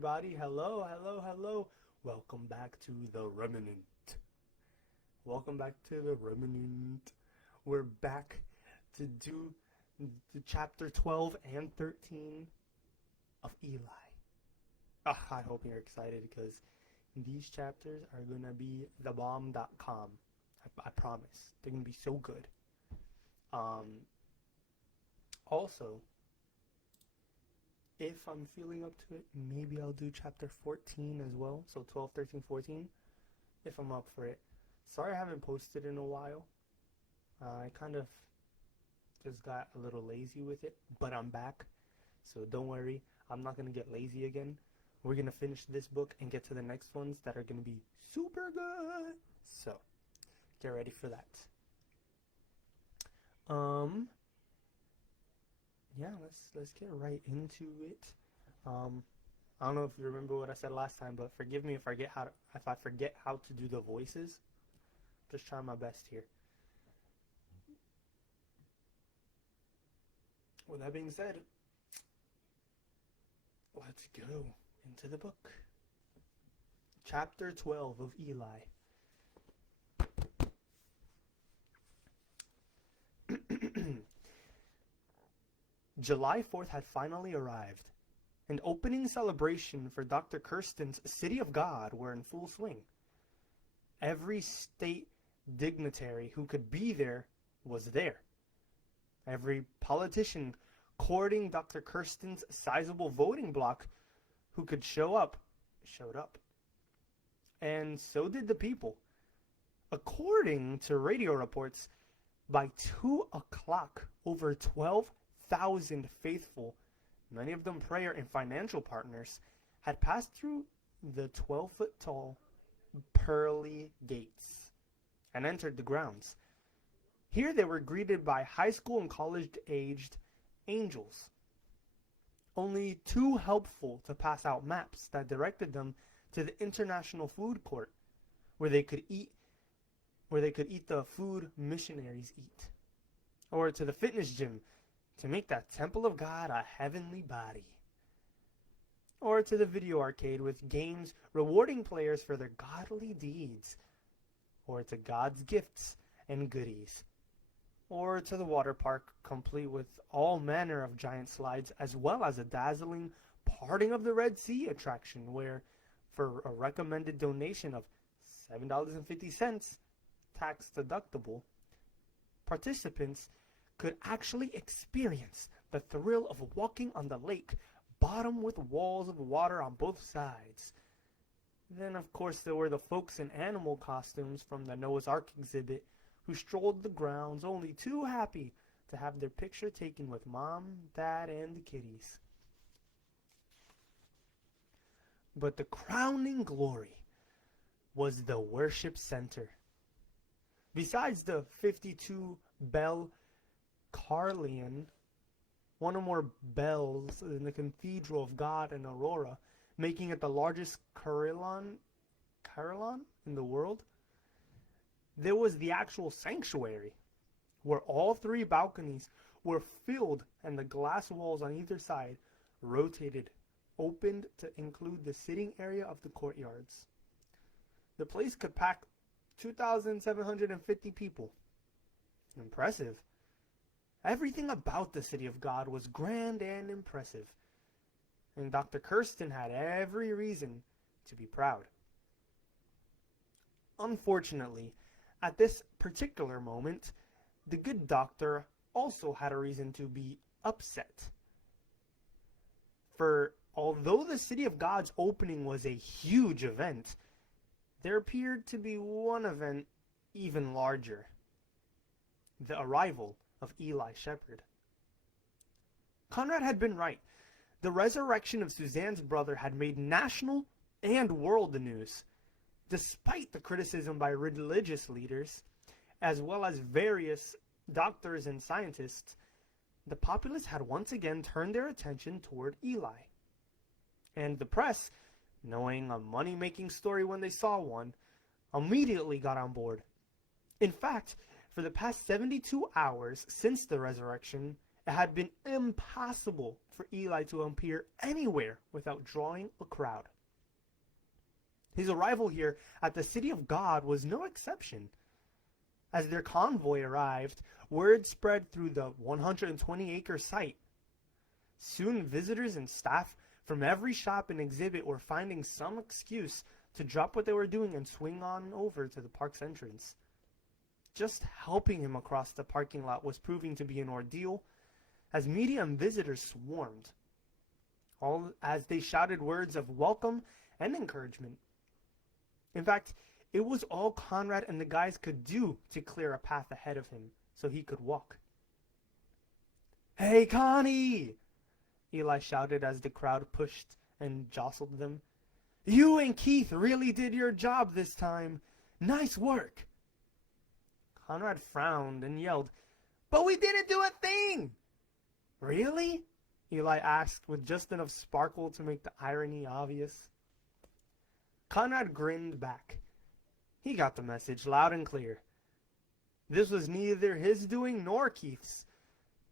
everybody. Hello, hello, hello. Welcome back to The Remnant. Welcome back to The Remnant. We're back to do the chapter 12 and 13 of Eli. I hope you're excited because these chapters are going to be thebomb.com. I promise. They're going to be so good. Also, if I'm feeling up to it, maybe I'll do chapter 14 as well. So 12, 13, 14, if I'm up for it. Sorry I haven't posted in a while. I kind of just got a little lazy with it, but I'm back. So don't worry, I'm not going to get lazy again. We're going to finish this book and get to the next ones that are going to be super good. So, get ready for that. Yeah, let's get right into it. I don't know if you remember what I said last time, but forgive me if I forget how to do the voices. Just trying my best here. With that being said, let's go into the book. Chapter 12 of Eli. July 4th had finally arrived, and opening celebration for Dr. Kirsten's City of God were in full swing. Every state dignitary who could be there was there. Every politician courting Dr. Kirsten's sizable voting bloc who could show up, showed up. And so did the people. According to radio reports, by 2 o'clock, over 12,000 faithful, many of them prayer and financial partners, had passed through the 12-foot-tall pearly gates and entered the grounds. Here they were greeted by high school and college-aged angels, only too helpful to pass out maps that directed them to the International Food Court, where they could eat the food missionaries eat, or to the fitness gym to make that temple of God a heavenly body, or to the video arcade with games rewarding players for their godly deeds, or to God's gifts and goodies, or to the water park complete with all manner of giant slides, as well as a dazzling parting of the Red Sea attraction where, for a recommended donation of $7.50, tax deductible, participants could actually experience the thrill of walking on the lake bottom with walls of water on both sides. Then, of course, there were the folks in animal costumes from the Noah's Ark exhibit who strolled the grounds only too happy to have their picture taken with Mom, Dad, and the kitties. But the crowning glory was the worship center. Besides the 52-bell carillon, one or more bells in the Cathedral of God in Aurora, making it the largest carillon in the world, there was the actual sanctuary, where all 3 balconies were filled and the glass walls on either side rotated, opened to include the sitting area of the courtyards. The place could pack 2,750 people. Impressive. Everything about the City of God was grand and impressive, and Dr. Kirsten had every reason to be proud. Unfortunately, at this particular moment, the good doctor also had a reason to be upset. For although the City of God's opening was a huge event, there appeared to be one event even larger: the arrival of Eli Shepherd. Conrad had been right. The resurrection of Suzanne's brother had made national and world news. Despite the criticism by religious leaders, as well as various doctors and scientists, the populace had once again turned their attention toward Eli. And the press, knowing a money-making story when they saw one, immediately got on board. In fact, for the past 72 hours since the resurrection, It had been impossible for Eli to appear anywhere without drawing a crowd. His arrival here at the City of God was no exception. As their convoy arrived, word spread through the 120-acre site. Soon visitors and staff from every shop and exhibit were finding some excuse to drop what they were doing and swing on over to the park's entrance. Just helping him across the parking lot was proving to be an ordeal, as media and visitors swarmed, all as they shouted words of welcome and encouragement. In fact, it was all Conrad and the guys could do to clear a path ahead of him so he could walk. "Hey, Connie!" Eli shouted as the crowd pushed and jostled them. "You and Keith really did your job this time. Nice work." Conrad frowned and yelled, "But we didn't do a thing!" "Really?" Eli asked with just enough sparkle to make the irony obvious. Conrad grinned back. He got the message loud and clear. This was neither his doing nor Keith's.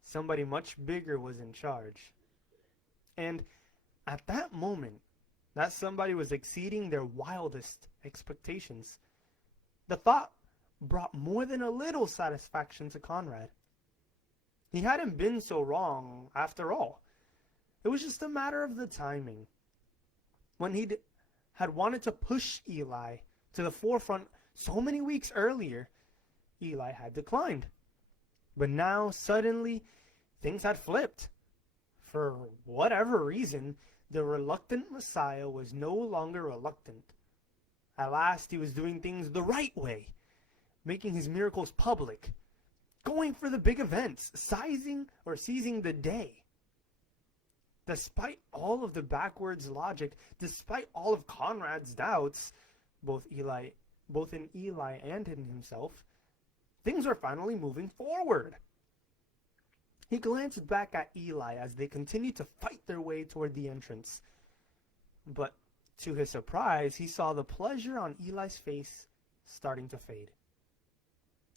Somebody much bigger was in charge. And at that moment, that somebody was exceeding their wildest expectations. The thought brought more than a little satisfaction to Conrad. He hadn't been so wrong after all. It was just a matter of the timing. When he had wanted to push Eli to the forefront so many weeks earlier, Eli had declined. But now, suddenly, things had flipped. For whatever reason, the reluctant Messiah was no longer reluctant. At last, he was doing things the right way, making his miracles public, going for the big events, seizing the day. Despite all of the backwards logic, despite all of Conrad's doubts, both in Eli and in himself, things were finally moving forward. He glanced back at Eli as they continued to fight their way toward the entrance. But to his surprise, he saw the pleasure on Eli's face starting to fade.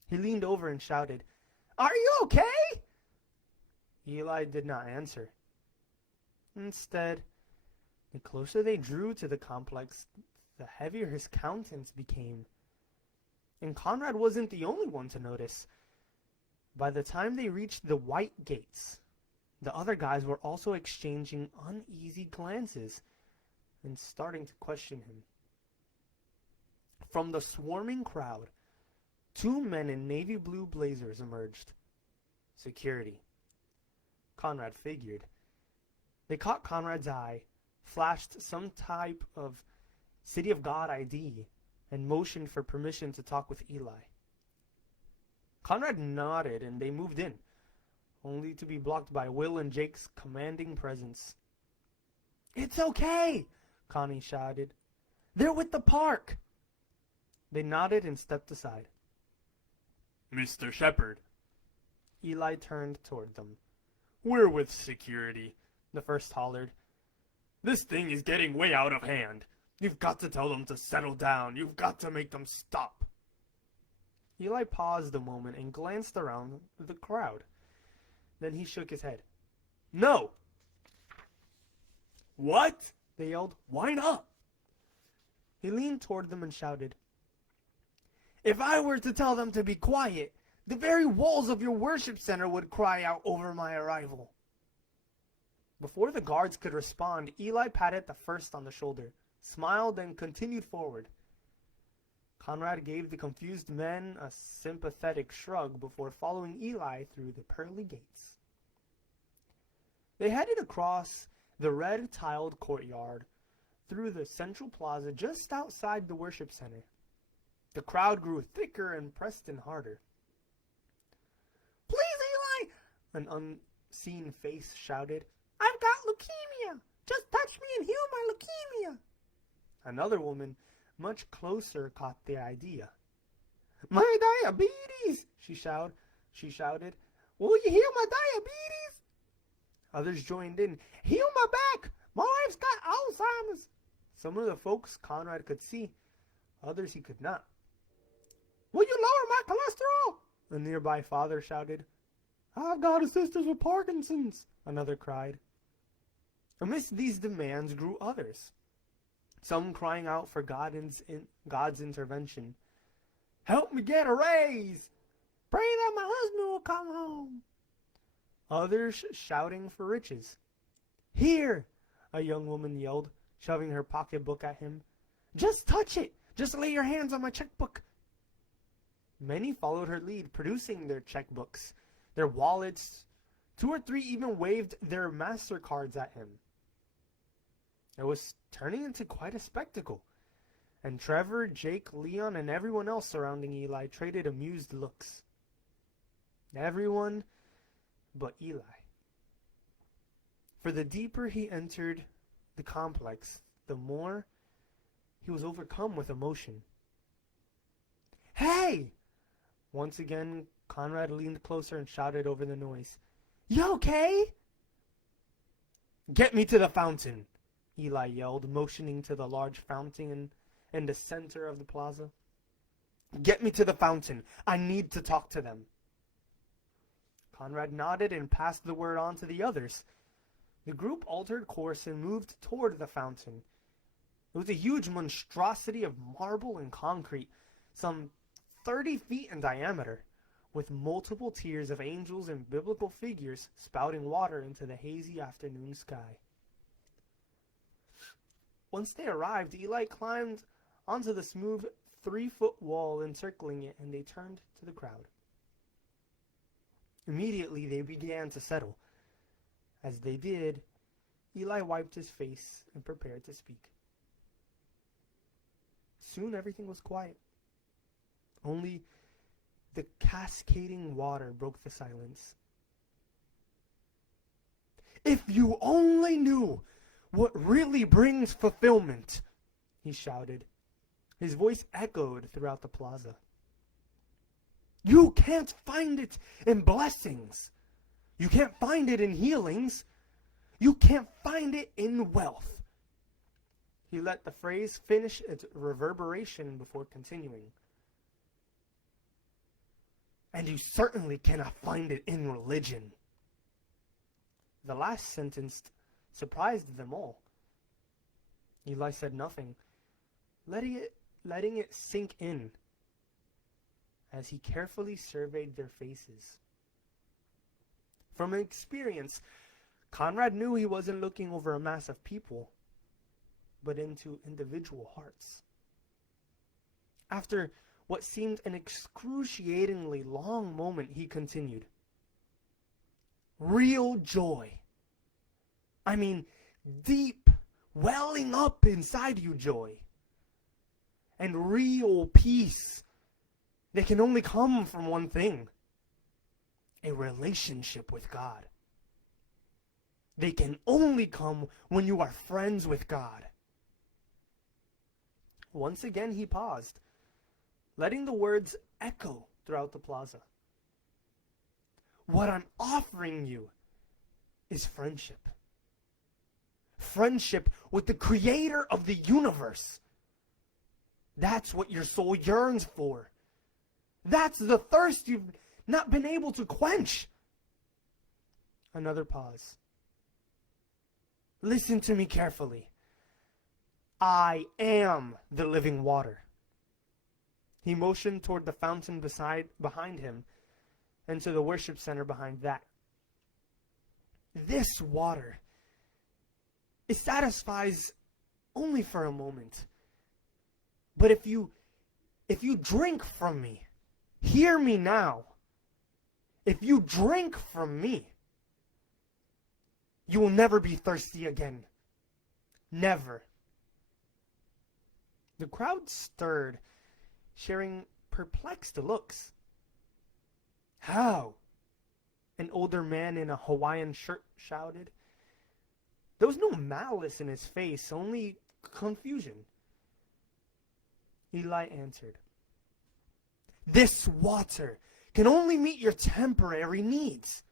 He leaned over and shouted, "Are you okay?" Eli did not answer. Instead, the closer they drew to the complex, the heavier his countenance became. And Conrad wasn't the only one to notice. By the time they reached the white gates, the other guys were also exchanging uneasy glances and starting to question him. From the swarming crowd, two men in navy blue blazers emerged. Security. Conrad figured. They caught Conrad's eye, flashed some type of City of God ID, and motioned for permission to talk with Eli. Conrad nodded and they moved in, only to be blocked by Will and Jake's commanding presence. "It's okay," Connie shouted. "They're with the park." They nodded and stepped aside. "Mr. Shepard." Eli turned toward them. "We're with security," the first hollered. "This thing is getting way out of hand. You've got to tell them to settle down. You've got to make them stop." Eli paused a moment and glanced around the crowd. Then he shook his head. "No!" "What?" they yelled. "Why not?" He leaned toward them and shouted, "If I were to tell them to be quiet, the very walls of your worship center would cry out over my arrival." Before the guards could respond, Eli patted the first on the shoulder, smiled, and continued forward. Conrad gave the confused men a sympathetic shrug before following Eli through the pearly gates. They headed across the red-tiled courtyard, through the central plaza just outside the worship center. The crowd grew thicker and pressed in harder. "Please, Eli!" an unseen face shouted. "I've got leukemia! Just touch me and heal my leukemia!" Another woman, much closer, caught the idea. "My diabetes!" she shouted. "Will you heal my diabetes?" Others joined in. "Heal my back! My wife's got Alzheimer's!" Some of the folks Conrad could see, others he could not. "Will you lower my cholesterol?" a nearby father shouted. I've got a sister with Parkinson's, another cried. Amidst these demands grew others, some crying out for God's intervention. Help me get a raise! Pray that my husband will come home! Others shouting for riches. Here, a young woman yelled, shoving her pocketbook at him. Just touch it! Just lay your hands on my checkbook! Many followed her lead, producing their checkbooks, their wallets. 2 or 3 even waved their MasterCards at him. It was turning into quite a spectacle, and Trevor, Jake, Leon, and everyone else surrounding Eli traded amused looks. Everyone but Eli. For the deeper he entered the complex, the more he was overcome with emotion. Hey! Once again, Conrad leaned closer and shouted over the noise. You okay? Get me to the fountain, Eli yelled, motioning to the large fountain in the center of the plaza. Get me to the fountain. I need to talk to them. Conrad nodded and passed the word on to the others. The group altered course and moved toward the fountain. It was a huge monstrosity of marble and concrete, some 30 feet in diameter, with multiple tiers of angels and biblical figures spouting water into the hazy afternoon sky. Once they arrived, Eli climbed onto the smooth 3-foot wall encircling it, and they turned to the crowd. Immediately they began to settle. As they did, Eli wiped his face and prepared to speak. Soon everything was quiet. Only the cascading water broke the silence. If you only knew what really brings fulfillment, he shouted. His voice echoed throughout the plaza. You can't find it in blessings. You can't find it in healings. You can't find it in wealth. He let the phrase finish its reverberation before continuing. And you certainly cannot find it in religion. The last sentence surprised them all. Eli said nothing, letting it sink in as he carefully surveyed their faces. From experience, Conrad knew he wasn't looking over a mass of people, but into individual hearts. After what seemed an excruciatingly long moment, he continued. Real joy. I mean, deep, welling up inside you joy. And real peace. They can only come from one thing. A relationship with God. They can only come when you are friends with God. Once again he paused, letting the words echo throughout the plaza. What I'm offering you is friendship. Friendship with the creator of the universe. That's what your soul yearns for. That's the thirst you've not been able to quench. Another pause. Listen to me carefully. I am the living water. He motioned toward the fountain behind him and to the worship center behind that. This water, it satisfies only for a moment. But if you drink from me, hear me now. If you drink from me, you will never be thirsty again. Never. The crowd stirred, sharing perplexed looks. How? An older man in a Hawaiian shirt shouted. There was no malice in his face, only confusion. Eli answered. This water can only meet your temporary needs.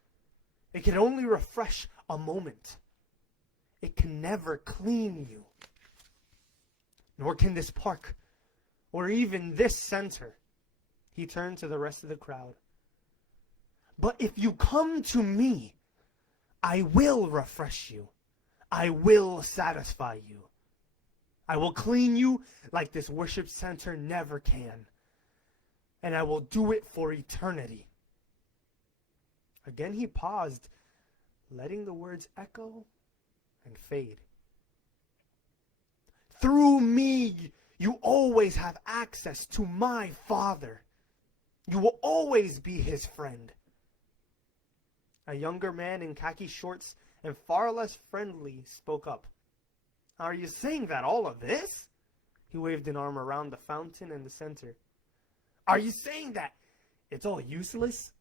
It can only refresh a moment. It can never clean you. Nor can this park, or even this center. He turned to the rest of the crowd. But if you come to me, I will refresh you. I will satisfy you. I will clean you like this worship center never can. And I will do it for eternity. Again he paused, letting the words echo and fade. Through me, you always have access to my Father. You will always be his friend. A younger man in khaki shorts and far less friendly spoke up. Are you saying that all of this? He waved an arm around the fountain in the center. Are you saying that it's all useless?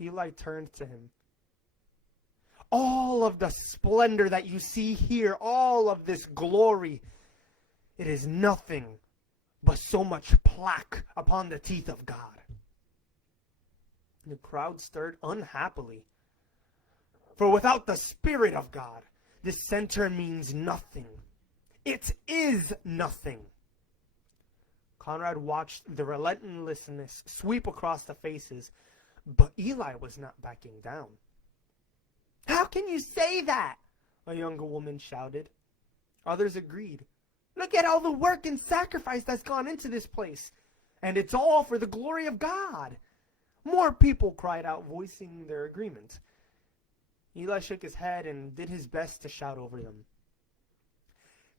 Eli turned to him. All of the splendor that you see here, all of this glory, it is nothing but so much plaque upon the teeth of God. The crowd stirred unhappily. For without the Spirit of God, this center means nothing. It is nothing. Conrad watched the relentlessness sweep across the faces, but Eli was not backing down. How can you say that? A younger woman shouted. Others agreed. Look at all the work and sacrifice that's gone into this place. And it's all for the glory of God. More people cried out, voicing their agreement. Eli shook his head and did his best to shout over them.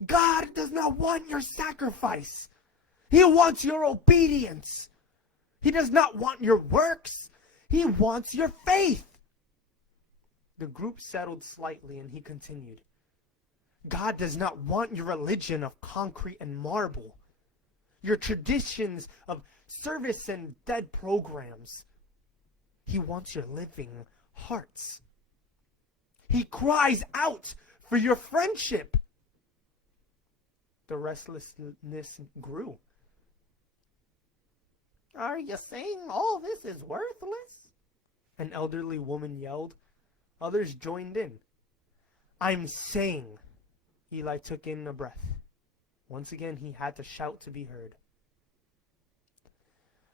God does not want your sacrifice. He wants your obedience. He does not want your works. He wants your faith. The group settled slightly and he continued. God does not want your religion of concrete and marble, your traditions of service and dead programs. He wants your living hearts. He cries out for your friendship. The restlessness grew. Are you saying all this is worthless? An elderly woman yelled. Others joined in. I'm saying. Eli took in a breath. Once again, he had to shout to be heard.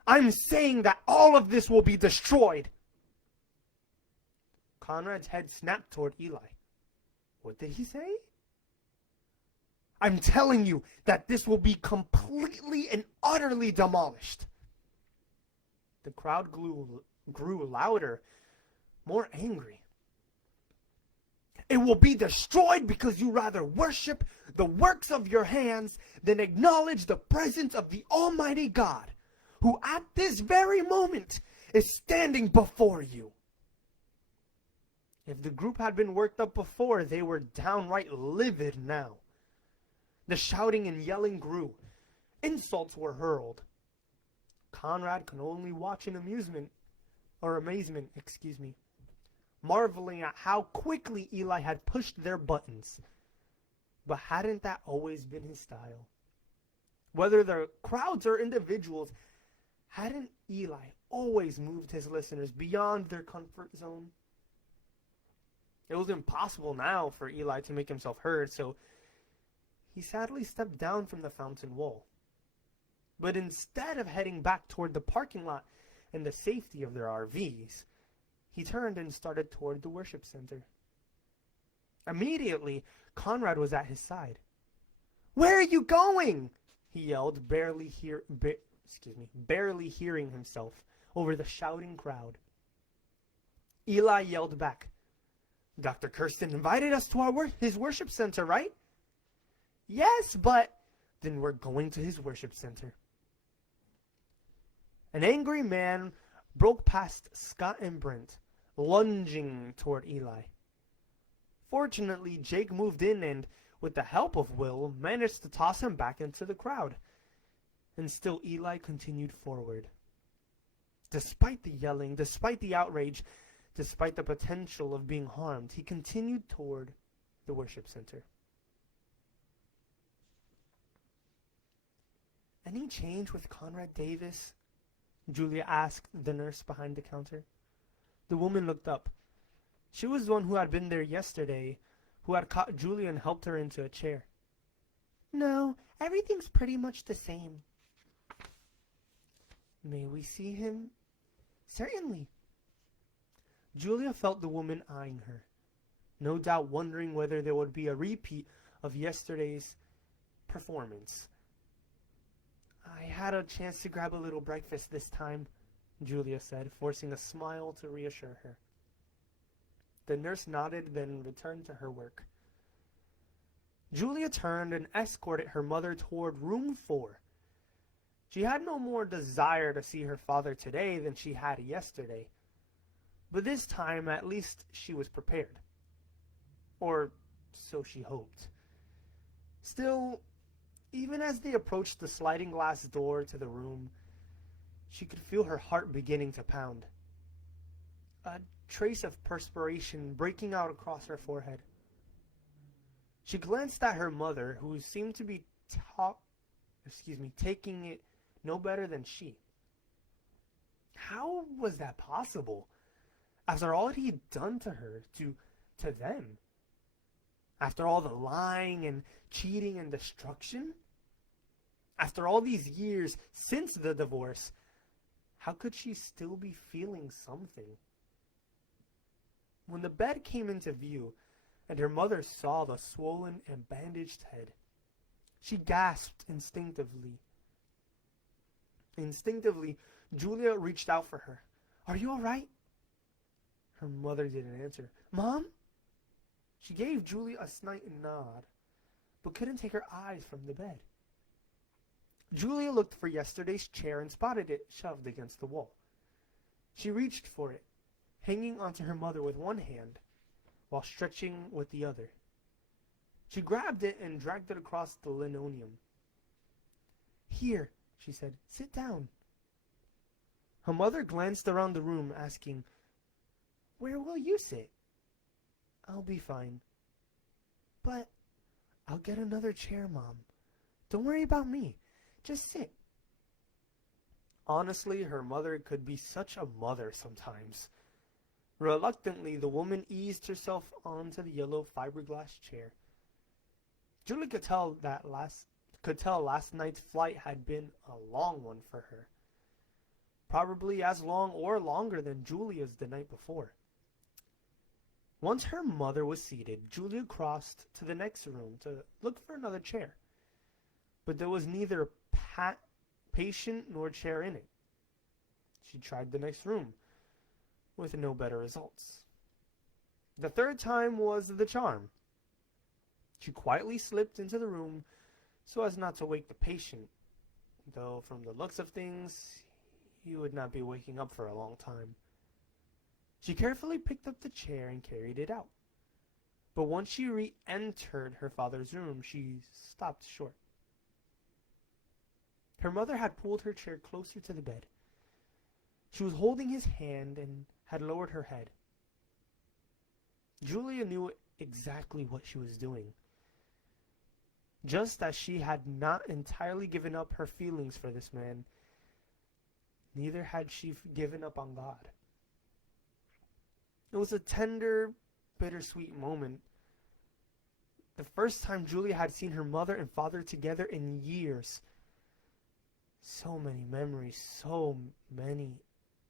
I'm saying that all of this will be destroyed. Conrad's head snapped toward Eli. What did he say? I'm telling you that this will be completely and utterly demolished. The crowd grew louder, more angry. It will be destroyed because you rather worship the works of your hands than acknowledge the presence of the Almighty God, who at this very moment is standing before you. If the group had been worked up before, they were downright livid now. The shouting and yelling grew. Insults were hurled. Conrad could only watch in amazement, marveling at how quickly Eli had pushed their buttons. But hadn't that always been his style? Whether the crowds or individuals, hadn't Eli always moved his listeners beyond their comfort zone? It was impossible now for Eli to make himself heard, so he sadly stepped down from the fountain wall. But instead of heading back toward the parking lot and the safety of their RVs, he turned and started toward the worship center. Immediately, Conrad was at his side. Where are you going? He yelled, barely hearing himself over the shouting crowd. Eli yelled back. Dr. Kirsten invited us to his worship center, right? Yes, but then we're going to his worship center. An angry man broke past Scott and Brent, lunging toward Eli. Fortunately, Jake moved in and, with the help of Will, managed to toss him back into the crowd. And still Eli continued forward. Despite the yelling, despite the outrage, despite the potential of being harmed, he continued toward the worship center. Any change with Conrad Davis? Julia asked the nurse behind the counter. The woman looked up. She was the one who had been there yesterday, who had caught Julia and helped her into a chair. No, everything's pretty much the same. May we see him? Certainly. Julia felt the woman eyeing her, no doubt wondering whether there would be a repeat of yesterday's performance. "I had a chance to grab a little breakfast this time," Julia said, forcing a smile to reassure her. The nurse nodded, then returned to her work. Julia turned and escorted her mother toward room 4. She had no more desire to see her father today than she had yesterday. But this time, at least, she was prepared. Or so she hoped. Still, even as they approached the sliding glass door to the room, she could feel her heart beginning to pound. A trace of perspiration breaking out across her forehead. She glanced at her mother, who seemed to be taking it no better than she. How was that possible? After all he'd done to her, to them. After all the lying and cheating and destruction. After all these years since the divorce, how could she still be feeling something? When the bed came into view, and her mother saw the swollen and bandaged head, she gasped instinctively. Instinctively, Julia reached out for her. "Are you all right?" Her mother didn't answer. "Mom?" She gave Julia a slight nod, but couldn't take her eyes from the bed. Julia looked for yesterday's chair and spotted it shoved against the wall. She reached for it, hanging onto her mother with one hand, while stretching with the other. She grabbed it and dragged it across the linoleum. "Here," she said, "sit down." Her mother glanced around the room, asking, "Where will you sit?" "I'll be fine." "But I'll get another chair, Mom. Don't worry about me. Just sit." Honestly, her mother could be such a mother sometimes. Reluctantly, the woman eased herself onto the yellow fiberglass chair. Julie could tell last night's flight had been a long one for her. Probably as long or longer than Julia's the night before. Once her mother was seated, Julia crossed to the next room to look for another chair. But there was neither patient nor chair in it. She tried the next room, with no better results. The third time was the charm. She quietly slipped into the room so as not to wake the patient, though from the looks of things, he would not be waking up for a long time. She carefully picked up the chair and carried it out. But once she re-entered her father's room, she stopped short. Her mother had pulled her chair closer to the bed. She was holding his hand and had lowered her head. Julia knew exactly what she was doing. Just as she had not entirely given up her feelings for this man, neither had she given up on God. It was a tender, bittersweet moment. The first time Julia had seen her mother and father together in years. So many memories, so many.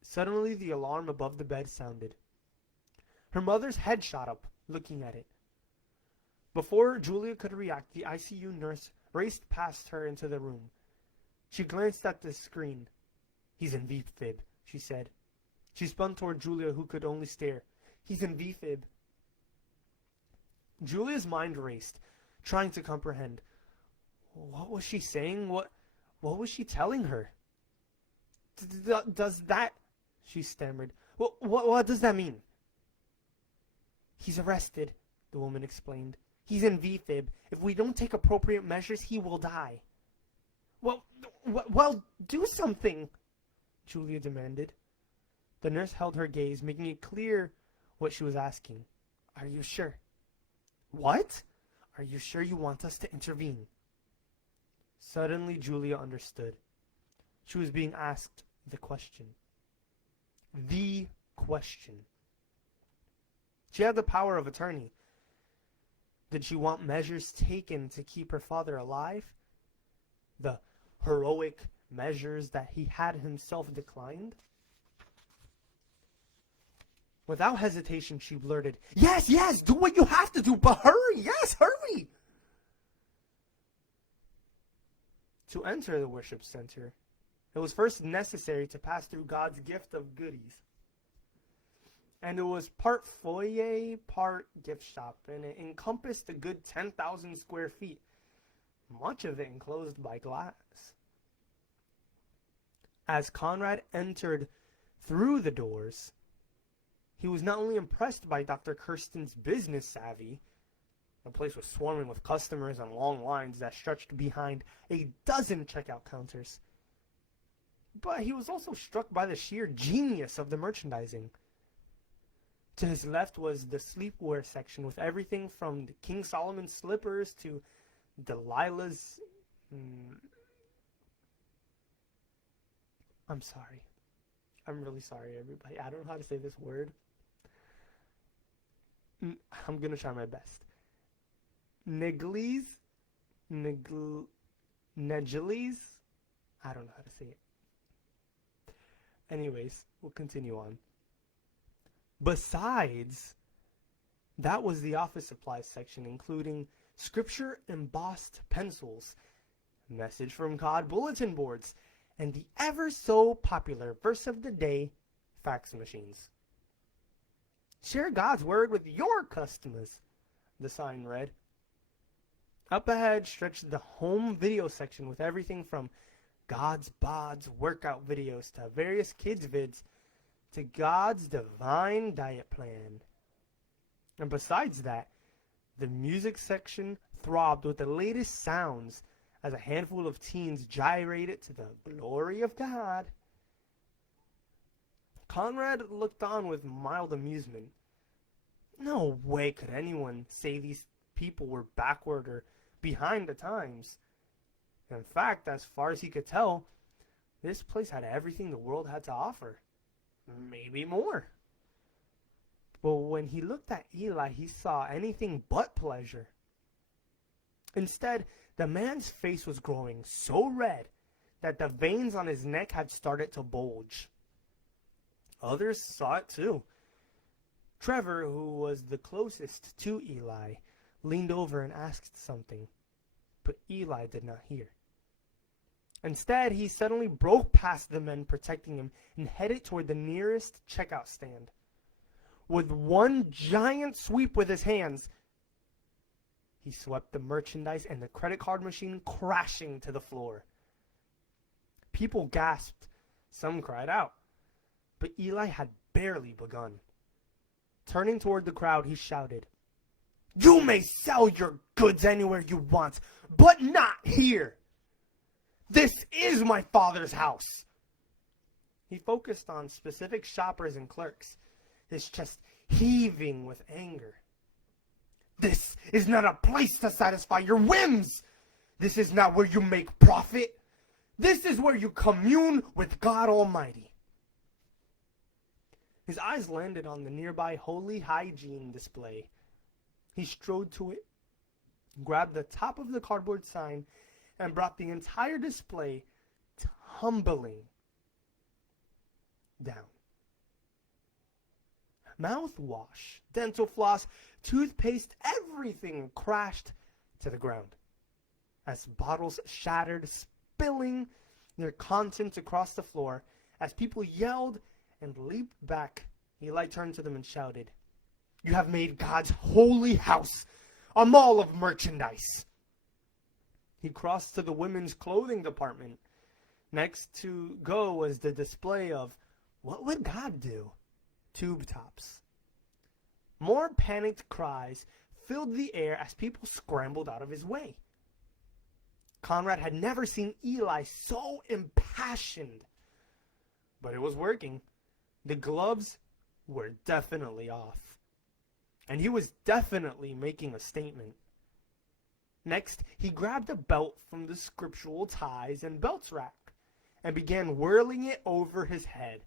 Suddenly the alarm above the bed sounded. Her mother's head shot up, looking at it. Before Julia could react, the ICU nurse raced past her into the room. She glanced at the screen. "He's in VFib," she said. She spun toward Julia, who could only stare. "He's in VFib." Julia's mind raced, trying to comprehend. What was she saying? What was she telling her? Does that... She stammered. What does that mean? "He's arrested," the woman explained. "He's in VFib. If we don't take appropriate measures, he will die." Well, do something," Julia demanded. The nurse held her gaze, making it clear what she was asking. "Are you sure?" "What? Are you sure you want us to intervene?" Suddenly, Julia understood. She was being asked the question. The question. She had the power of attorney. Did she want measures taken to keep her father alive? The heroic measures that he had himself declined? Without hesitation, she blurted, "Yes, yes, do what you have to do, but hurry, yes, hurry!" To enter the worship center, it was first necessary to pass through God's gift of goodies. And it was part foyer, part gift shop, and it encompassed a good 10,000 square feet, much of it enclosed by glass. As Conrad entered through the doors, he was not only impressed by Dr. Kirsten's business savvy. The place was swarming with customers and long lines that stretched behind a dozen checkout counters. But he was also struck by the sheer genius of the merchandising. To his left was the sleepwear section with everything from King Solomon's slippers to Delilah's... I'm sorry. I'm really sorry, everybody. I don't know how to say this word. I'm going to try my best. Negli's? Negili's? I don't know how to say it. Anyways, we'll continue on. Besides, that was the office supplies section, including scripture embossed pencils, message from God bulletin boards, and the ever so popular verse of the day fax machines. Share God's word with your customers, the sign read. Up ahead stretched the home video section with everything from God's bods workout videos to various kids vids to God's divine diet plan. And besides that, the music section throbbed with the latest sounds as a handful of teens gyrated to the glory of God. Conrad looked on with mild amusement. No way could anyone say these people were backward or behind the times. In fact, as far as he could tell, this place had everything the world had to offer. Maybe more. But when he looked at Eli, he saw anything but pleasure. Instead, the man's face was growing so red that the veins on his neck had started to bulge. Others saw it too. Trevor, who was the closest to Eli, leaned over and asked something, but Eli did not hear. Instead, he suddenly broke past the men protecting him and headed toward the nearest checkout stand. With one giant sweep with his hands, he swept the merchandise and the credit card machine crashing to the floor. People gasped. Some cried out. But Eli had barely begun. Turning toward the crowd, he shouted, "You may sell your goods anywhere you want, but not here. This is my Father's house." He focused on specific shoppers and clerks, his chest heaving with anger. "This is not a place to satisfy your whims. This is not where you make profit. This is where you commune with God Almighty." His eyes landed on the nearby holy hygiene display. He strode to it, grabbed the top of the cardboard sign, and brought the entire display tumbling down. Mouthwash, dental floss, toothpaste, everything crashed to the ground as bottles shattered, spilling their contents across the floor. As people yelled and leaped back, Eli turned to them and shouted, "You have made God's holy house a mall of merchandise." He crossed to the women's clothing department. Next to go was the display of what would God do? Tube tops. More panicked cries filled the air as people scrambled out of his way. Conrad had never seen Eli so impassioned. But it was working. The gloves were definitely off. And he was definitely making a statement. Next, he grabbed a belt from the scriptural ties and belts rack and began whirling it over his head,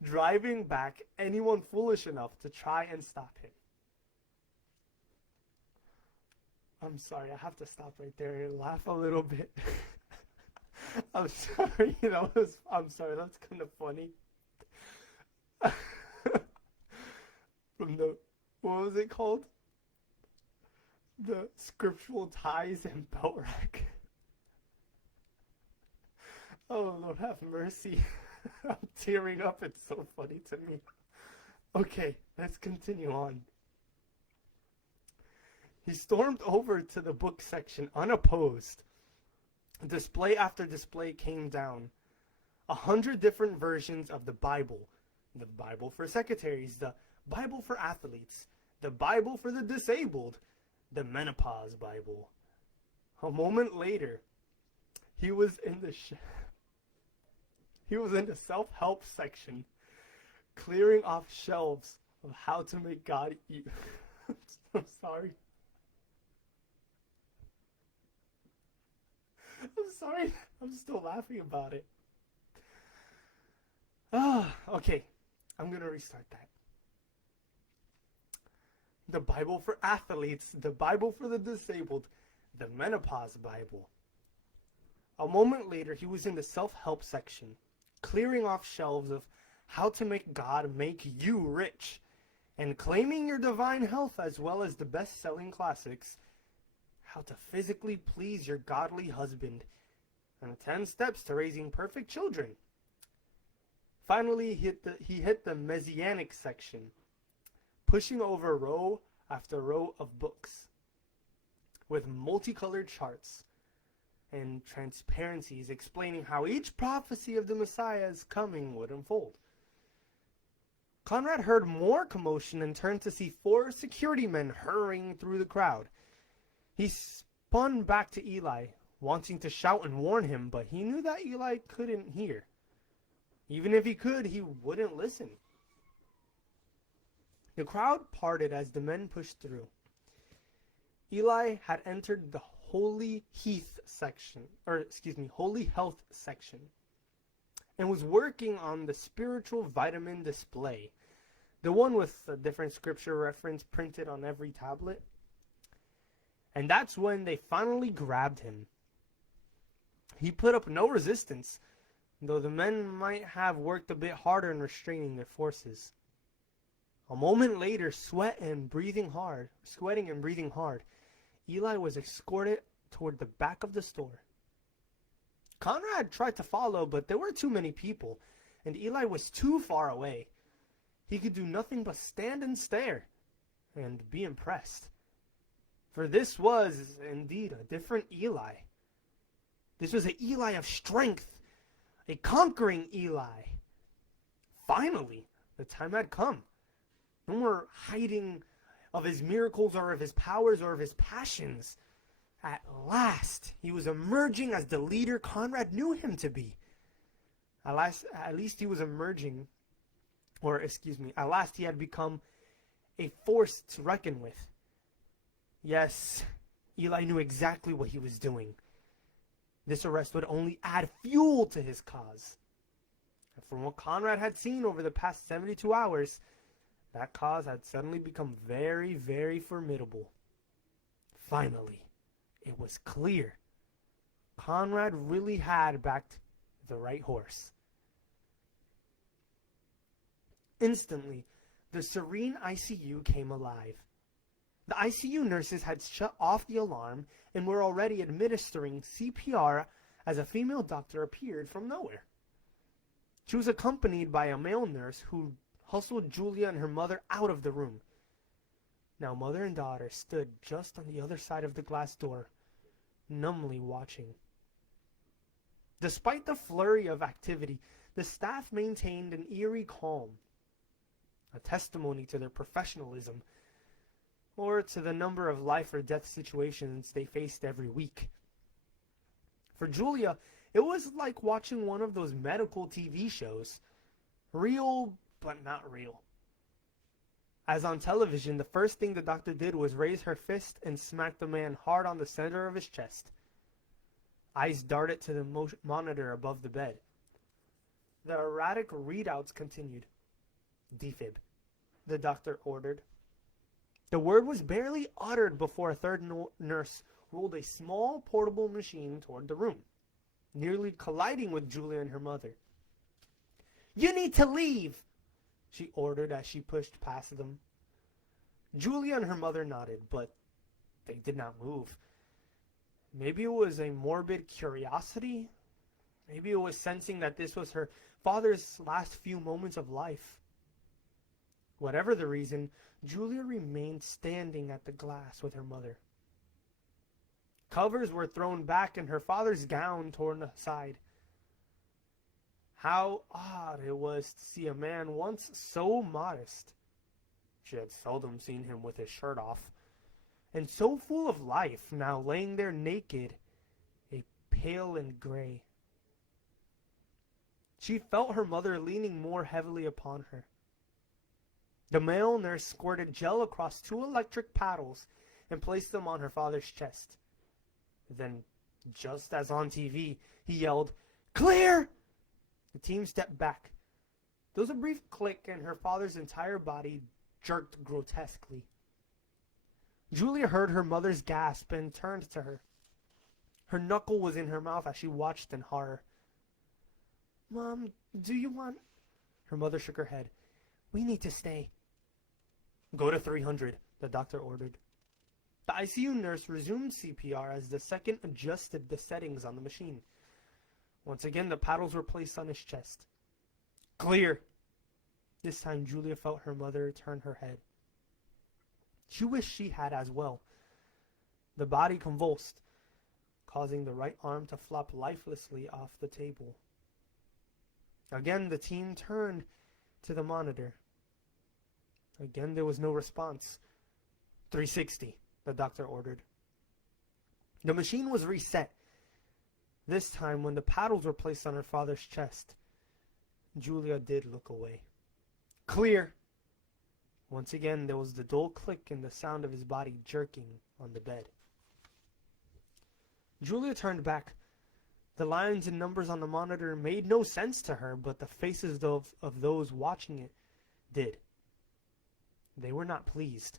driving back anyone foolish enough to try and stop him. I'm sorry, I have to stop right there and laugh a little bit. I'm sorry, I'm sorry, that's kind of funny. what was it called? The scriptural ties and belt rack. Oh, Lord have mercy. I'm tearing up. It's so funny to me. Okay, let's continue on. He stormed over to the book section unopposed. Display after display came down. 100 different versions of the Bible for secretaries, the Bible for athletes, the Bible for the disabled, the menopause Bible. A moment later, he was in the self-help section, clearing off shelves of how to make God eat. I'm sorry. I'm sorry. I'm still laughing about it. Okay. I'm going to restart that. The Bible for athletes, the Bible for the disabled, the menopause Bible. A moment later, he was in the self-help section, clearing off shelves of how to make God make you rich, and claiming your divine health as well as the best-selling classics, how to physically please your godly husband, and 10 steps to raising perfect children. Finally, he hit the messianic section, pushing over row after row of books with multicolored charts and transparencies explaining how each prophecy of the Messiah's coming would unfold. Conrad heard more commotion and turned to see 4 security men hurrying through the crowd. He spun back to Eli, wanting to shout and warn him, but he knew that Eli couldn't hear. Even if he could, he wouldn't listen. The crowd parted as the men pushed through. Eli had entered the Holy Health section, and was working on the spiritual vitamin display, the one with a different scripture reference printed on every tablet. And that's when they finally grabbed him. He put up no resistance, though the men might have worked a bit harder in restraining their forces. A moment later, sweating and breathing hard, Eli was escorted toward the back of the store. Conrad tried to follow, but there were too many people, and Eli was too far away. He could do nothing but stand and stare, and be impressed. For this was, indeed, a different Eli. This was an Eli of strength, a conquering Eli. Finally, the time had come. No more hiding of his miracles or of his powers or of his passions. At last, he was emerging as the leader Conrad knew him to be. At last he was emerging, at last he had become a force to reckon with. Yes, Eli knew exactly what he was doing. This arrest would only add fuel to his cause. And from what Conrad had seen over the past 72 hours, that cause had suddenly become very, very formidable. Finally, it was clear. Conrad really had backed the right horse. Instantly, the serene ICU came alive. The ICU nurses had shut off the alarm and were already administering CPR as a female doctor appeared from nowhere. She was accompanied by a male nurse who hustled Julia and her mother out of the room. Now mother and daughter stood just on the other side of the glass door, numbly watching. Despite the flurry of activity, the staff maintained an eerie calm, a testimony to their professionalism, or to the number of life or death situations they faced every week. For Julia, it was like watching one of those medical TV shows. Real, but not real. As on television, the first thing the doctor did was raise her fist and smack the man hard on the center of his chest. Eyes darted to the monitor above the bed. The erratic readouts continued. Defib, the doctor ordered. The word was barely uttered before a third nurse rolled a small portable machine toward the room, nearly colliding with Julia and her mother. "You need to leave," she ordered as she pushed past them. Julia and her mother nodded, but they did not move. Maybe it was a morbid curiosity. Maybe it was sensing that this was her father's last few moments of life. Whatever the reason, Julia remained standing at the glass with her mother. Covers were thrown back and her father's gown torn aside. How odd it was to see a man once so modest. She had seldom seen him with his shirt off. And so full of life, now laying there naked, a pale and gray. She felt her mother leaning more heavily upon her. The male nurse squirted gel across 2 electric paddles and placed them on her father's chest. Then, just as on TV, he yelled, "Clear!" The team stepped back. There was a brief click and her father's entire body jerked grotesquely. Julia heard her mother's gasp and turned to her. Her knuckle was in her mouth as she watched in horror. "Mom, do you want—" Her mother shook her head. "We need to stay." "Go to 300, the doctor ordered. The ICU nurse resumed CPR as the second adjusted the settings on the machine. Once again, the paddles were placed on his chest. "Clear!" This time, Julia felt her mother turn her head. She wished she had as well. The body convulsed, causing the right arm to flop lifelessly off the table. Again, the team turned to the monitor. Again, there was no response. 360, the doctor ordered. The machine was reset. This time, when the paddles were placed on her father's chest, Julia did look away. "Clear!" Once again, there was the dull click and the sound of his body jerking on the bed. Julia turned back. The lines and numbers on the monitor made no sense to her, but the faces of those watching it did. They were not pleased.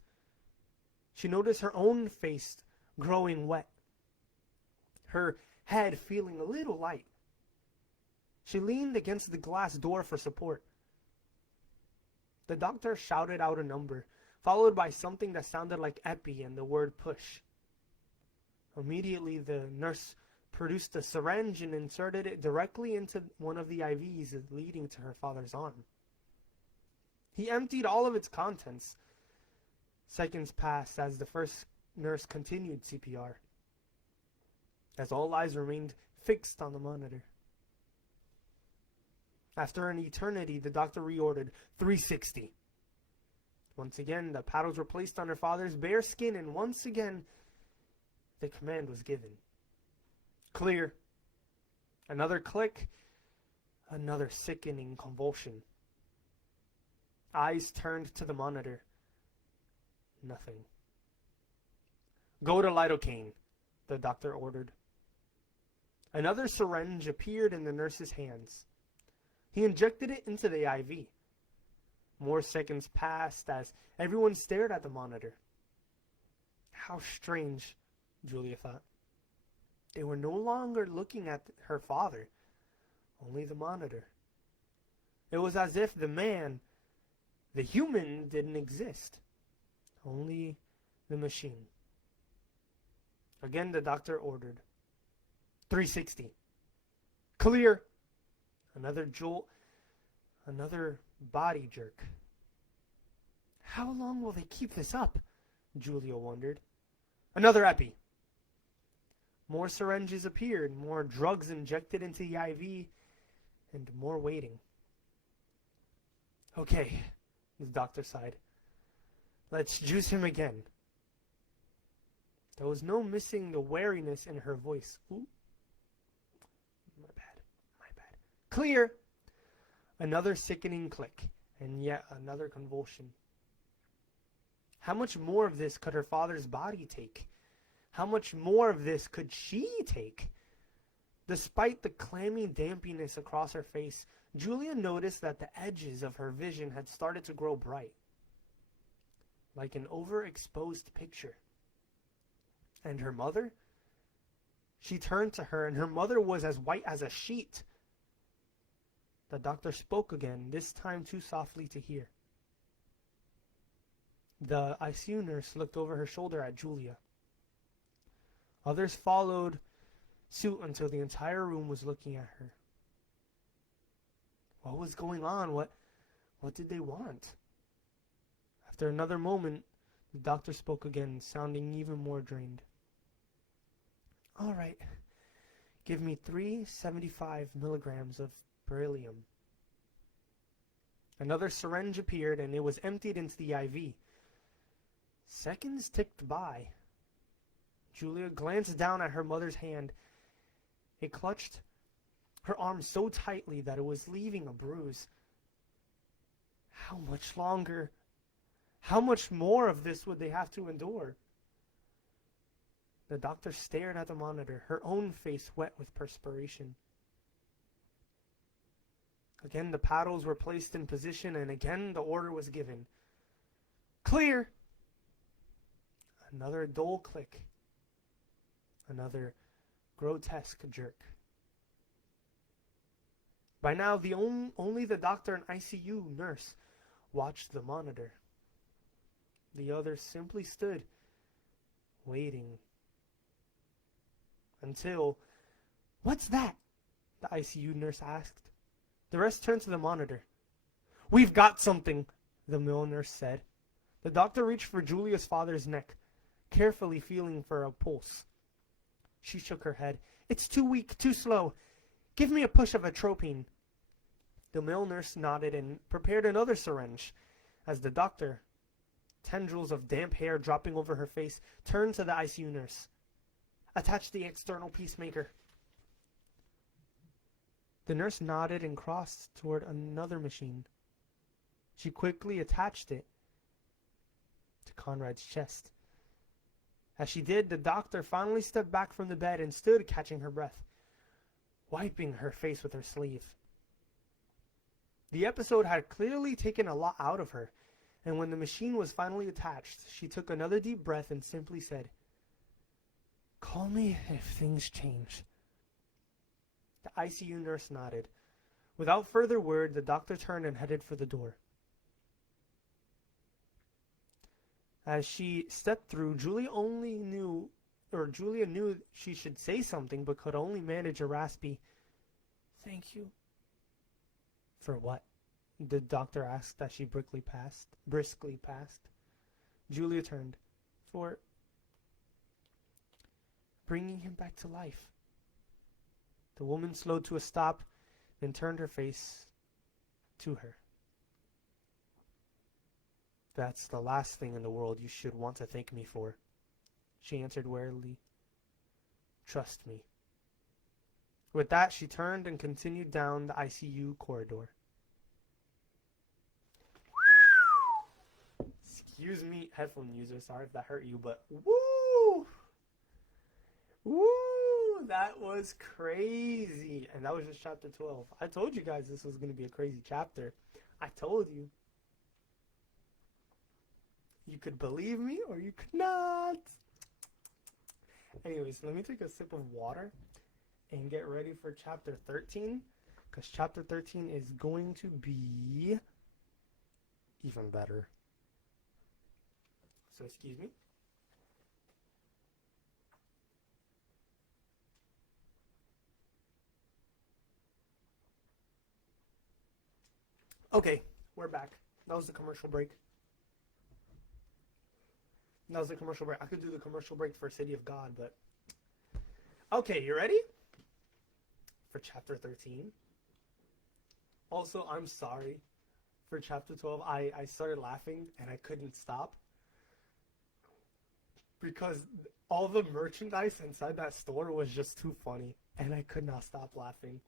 She noticed her own face growing wet, her head feeling a little light. She leaned against the glass door for support. The doctor shouted out a number, followed by something that sounded like epi and the word push. Immediately, the nurse produced a syringe and inserted it directly into one of the IVs leading to her father's arm. He emptied all of its contents. Seconds passed as the first nurse continued CPR, as all eyes remained fixed on the monitor. After an eternity, the doctor reordered 360. Once again, the paddles were placed on her father's bare skin, and once again, the command was given. "Clear." Another click, another sickening convulsion. Eyes turned to the monitor. Nothing. "Go to lidocaine," the doctor ordered. Another syringe appeared in the nurse's hands. He injected it into the IV. More seconds passed as everyone stared at the monitor. How strange, Julia thought. They were no longer looking at her father, only the monitor. It was as if the man, the human, didn't exist, only the machine. Again, the doctor ordered. 360. "Clear." Another jolt, another body jerk. How long will they keep this up? Julia wondered. Another epi. More syringes appeared, more drugs injected into the IV, and more waiting. "Okay," the doctor sighed. "Let's juice him again." There was no missing the wariness in her voice. "Ooh. My bad. Clear." Another sickening click, and yet another convulsion. How much more of this could her father's body take? How much more of this could she take? Despite the clammy dampiness across her face, Julia noticed that the edges of her vision had started to grow bright, like an overexposed picture. And her mother? She turned to her, and her mother was as white as a sheet. The doctor spoke again, this time too softly to hear. The ICU nurse looked over her shoulder at Julia. Others followed suit until the entire room was looking at her. What was going on? What did they want? After another moment, the doctor spoke again, sounding even more drained. All right, give me 375 milligrams of beryllium. Another syringe appeared, and it was emptied into the IV. Seconds ticked by. Julia glanced down at her mother's hand. It clutched her arm so tightly that it was leaving a bruise. How much longer? How much more of this would they have to endure? The doctor stared at the monitor, her own face wet with perspiration. Again, the paddles were placed in position, and again the order was given. Clear! Another dull click. Another grotesque jerk. By now, only the doctor and ICU nurse watched the monitor. The others simply stood, waiting. Until, "What's that?" the ICU nurse asked. The rest turned to the monitor. "We've got something," the male nurse said. The doctor reached for Julia's father's neck, carefully feeling for a pulse. She shook her head. "It's too weak, too slow. Give me a push of atropine." The male nurse nodded and prepared another syringe, as the doctor, tendrils of damp hair dropping over her face, turned to the ICU nurse. "Attach the external pacemaker." The nurse nodded and crossed toward another machine. She quickly attached it to Conrad's chest. As she did, the doctor finally stepped back from the bed and stood catching her breath, wiping her face with her sleeve. The episode had clearly taken a lot out of her, and when the machine was finally attached, she took another deep breath and simply said, "Call me if things change." The ICU nurse nodded. Without further word, the doctor turned and headed for the door. As she stepped through, Julia knew she should say something, but could only manage a raspy, "Thank you." "For what?" the doctor asked as she briskly passed. Julia turned. "For bringing him back to life." The woman slowed to a stop, then turned her face to her. "That's the last thing in the world you should want to thank me for," she answered wearily. "Trust me." With that, she turned and continued down the ICU corridor. Excuse me, headphone user, sorry if that hurt you, but woo! Woo! That was crazy. And that was just chapter 12. I told you guys this was going to be a crazy chapter. I told you. You could believe me or you could not. Anyways, let me take a sip of water and get ready for chapter 13, because chapter 13 is going to be even better. So excuse me. Okay, we're back. That was the commercial break. I could do the commercial break for City of God, but... Okay, you ready? For chapter 13. Also, I'm sorry. For chapter 12, I started laughing and I couldn't stop. Because all the merchandise inside that store was just too funny. And I could not stop laughing.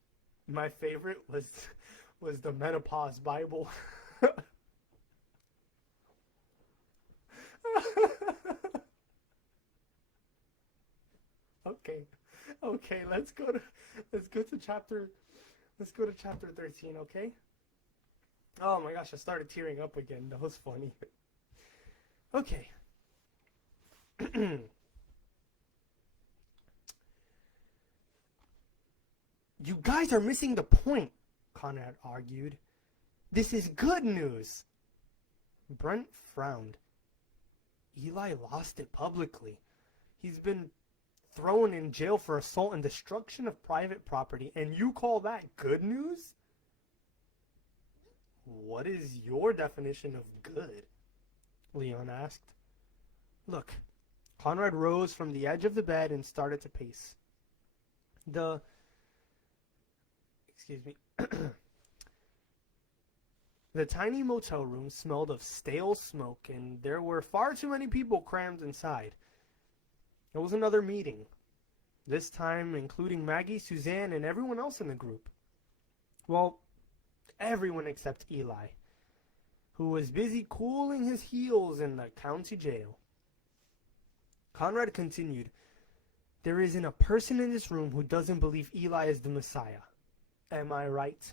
My favorite was the Menopause Bible. Okay, let's go to chapter 13, okay? Oh my gosh, I started tearing up again. That was funny. Okay. You guys are missing the point, Conrad argued. This is good news. Brent frowned. Eli lost it publicly. He's been thrown in jail for assault and destruction of private property, and you call that good news? What is your definition of good? Leon asked. Look, Conrad rose from the edge of the bed and started to pace. Excuse me. The tiny motel room smelled of stale smoke, and there were far too many people crammed inside. It was another meeting, this time including Maggie, Suzanne, and everyone else in the group. Well, everyone except Eli, who was busy cooling his heels in the county jail. Conrad continued, "There isn't a person in this room who doesn't believe Eli is the Messiah. Am I right?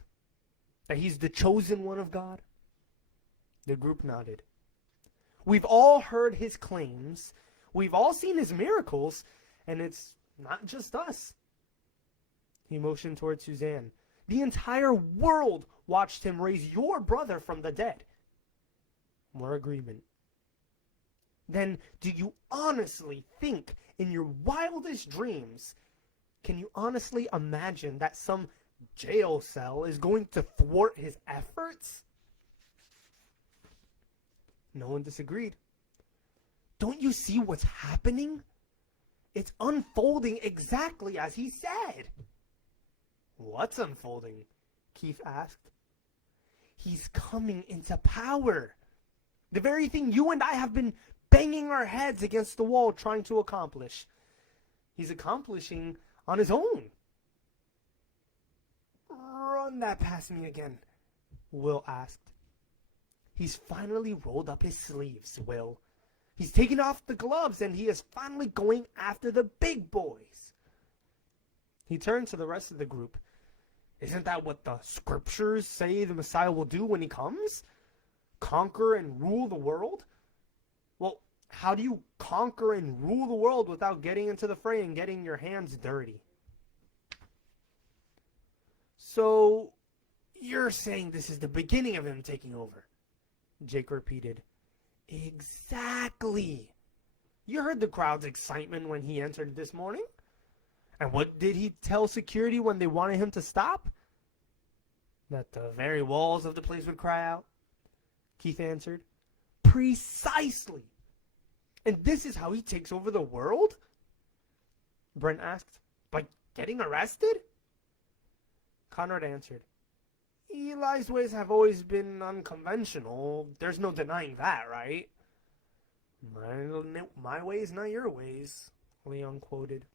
That he's the chosen one of God?" The group nodded. "We've all heard his claims. We've all seen his miracles. And it's not just us." He motioned toward Suzanne. "The entire world watched him raise your brother from the dead." More agreement. "Then do you honestly think in your wildest dreams, can you honestly imagine that some jail cell is going to thwart his efforts?" No one disagreed. "Don't you see what's happening? It's unfolding exactly as he said." "What's unfolding?" Keith asked. "He's coming into power. The very thing you and I have been banging our heads against the wall trying to accomplish. He's accomplishing on his own." "Run that past me again," Will asked. "He's finally rolled up his sleeves, Will. He's taken off the gloves and he is finally going after the big boys." He turned to the rest of the group. "Isn't that what the scriptures say the Messiah will do when he comes? Conquer and rule the world? Well, how do you conquer and rule the world without getting into the fray and getting your hands dirty?" "So, you're saying this is the beginning of him taking over?" Jake repeated. "Exactly. You heard the crowd's excitement when he entered this morning. And what did he tell security when they wanted him to stop? That the very walls of the place would cry out." Keith answered. "Precisely. And this is how he takes over the world?" Brent asked. "By getting arrested?" Conrad answered. "Eli's ways have always been unconventional. There's no denying that, right?" My ways, not your ways," Leon quoted.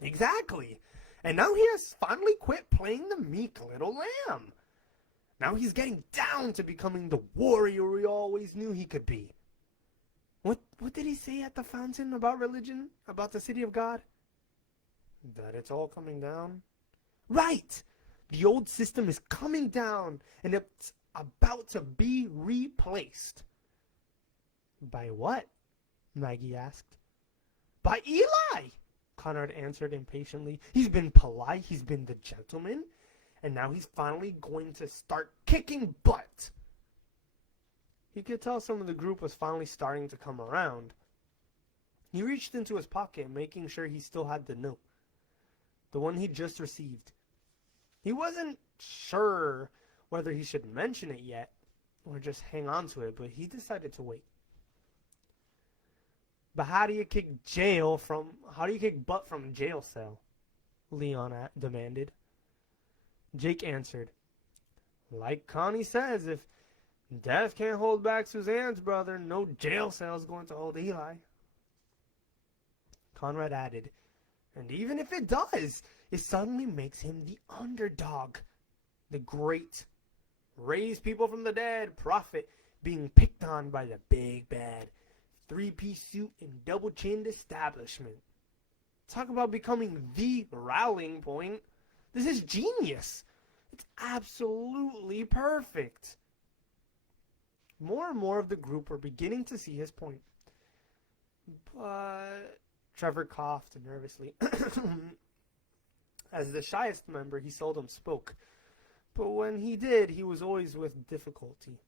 "Exactly. And now he has finally quit playing the meek little lamb. Now he's getting down to becoming the warrior we always knew he could be." What did he say at the fountain about religion? About the city of God? That it's all coming down? Right! The old system is coming down, and it's about to be replaced. "By what?" Maggie asked. "By Eli!" Conrad answered impatiently. "He's been polite, he's been the gentleman, and now he's finally going to start kicking butt." He could tell some of the group was finally starting to come around. He reached into his pocket, making sure he still had the note, the one he'd just received. He wasn't sure whether he should mention it yet or just hang on to it, but he decided to wait. "But how do you kick butt from a jail cell?" Leon demanded. Jake answered, "Like Connie says, if death can't hold back Suzanne's brother, no jail cell is going to hold Eli." Conrad added, "And even if it does, it suddenly makes him the underdog, the great, raise people from the dead prophet being picked on by the big bad, three-piece suit and double-chinned establishment. Talk about becoming the rallying point. This is genius. It's absolutely perfect." More and more of the group were beginning to see his point. But Trevor coughed nervously. As the shyest member, he seldom spoke. But when he did, he was always with difficulty.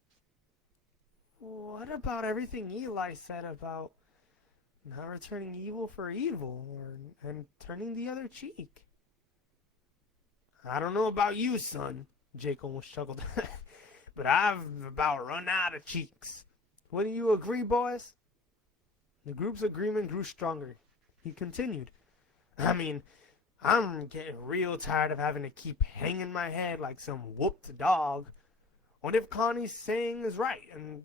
"What what about everything Eli said about not returning evil for evil and turning the other cheek? I don't know about you, son, Jake almost chuckled, but I've about run out of cheeks. Wouldn't you agree, boys? The group's agreement grew stronger. He continued, I mean, I'm getting real tired of having to keep hanging my head like some whooped dog. What if Connie's saying is right and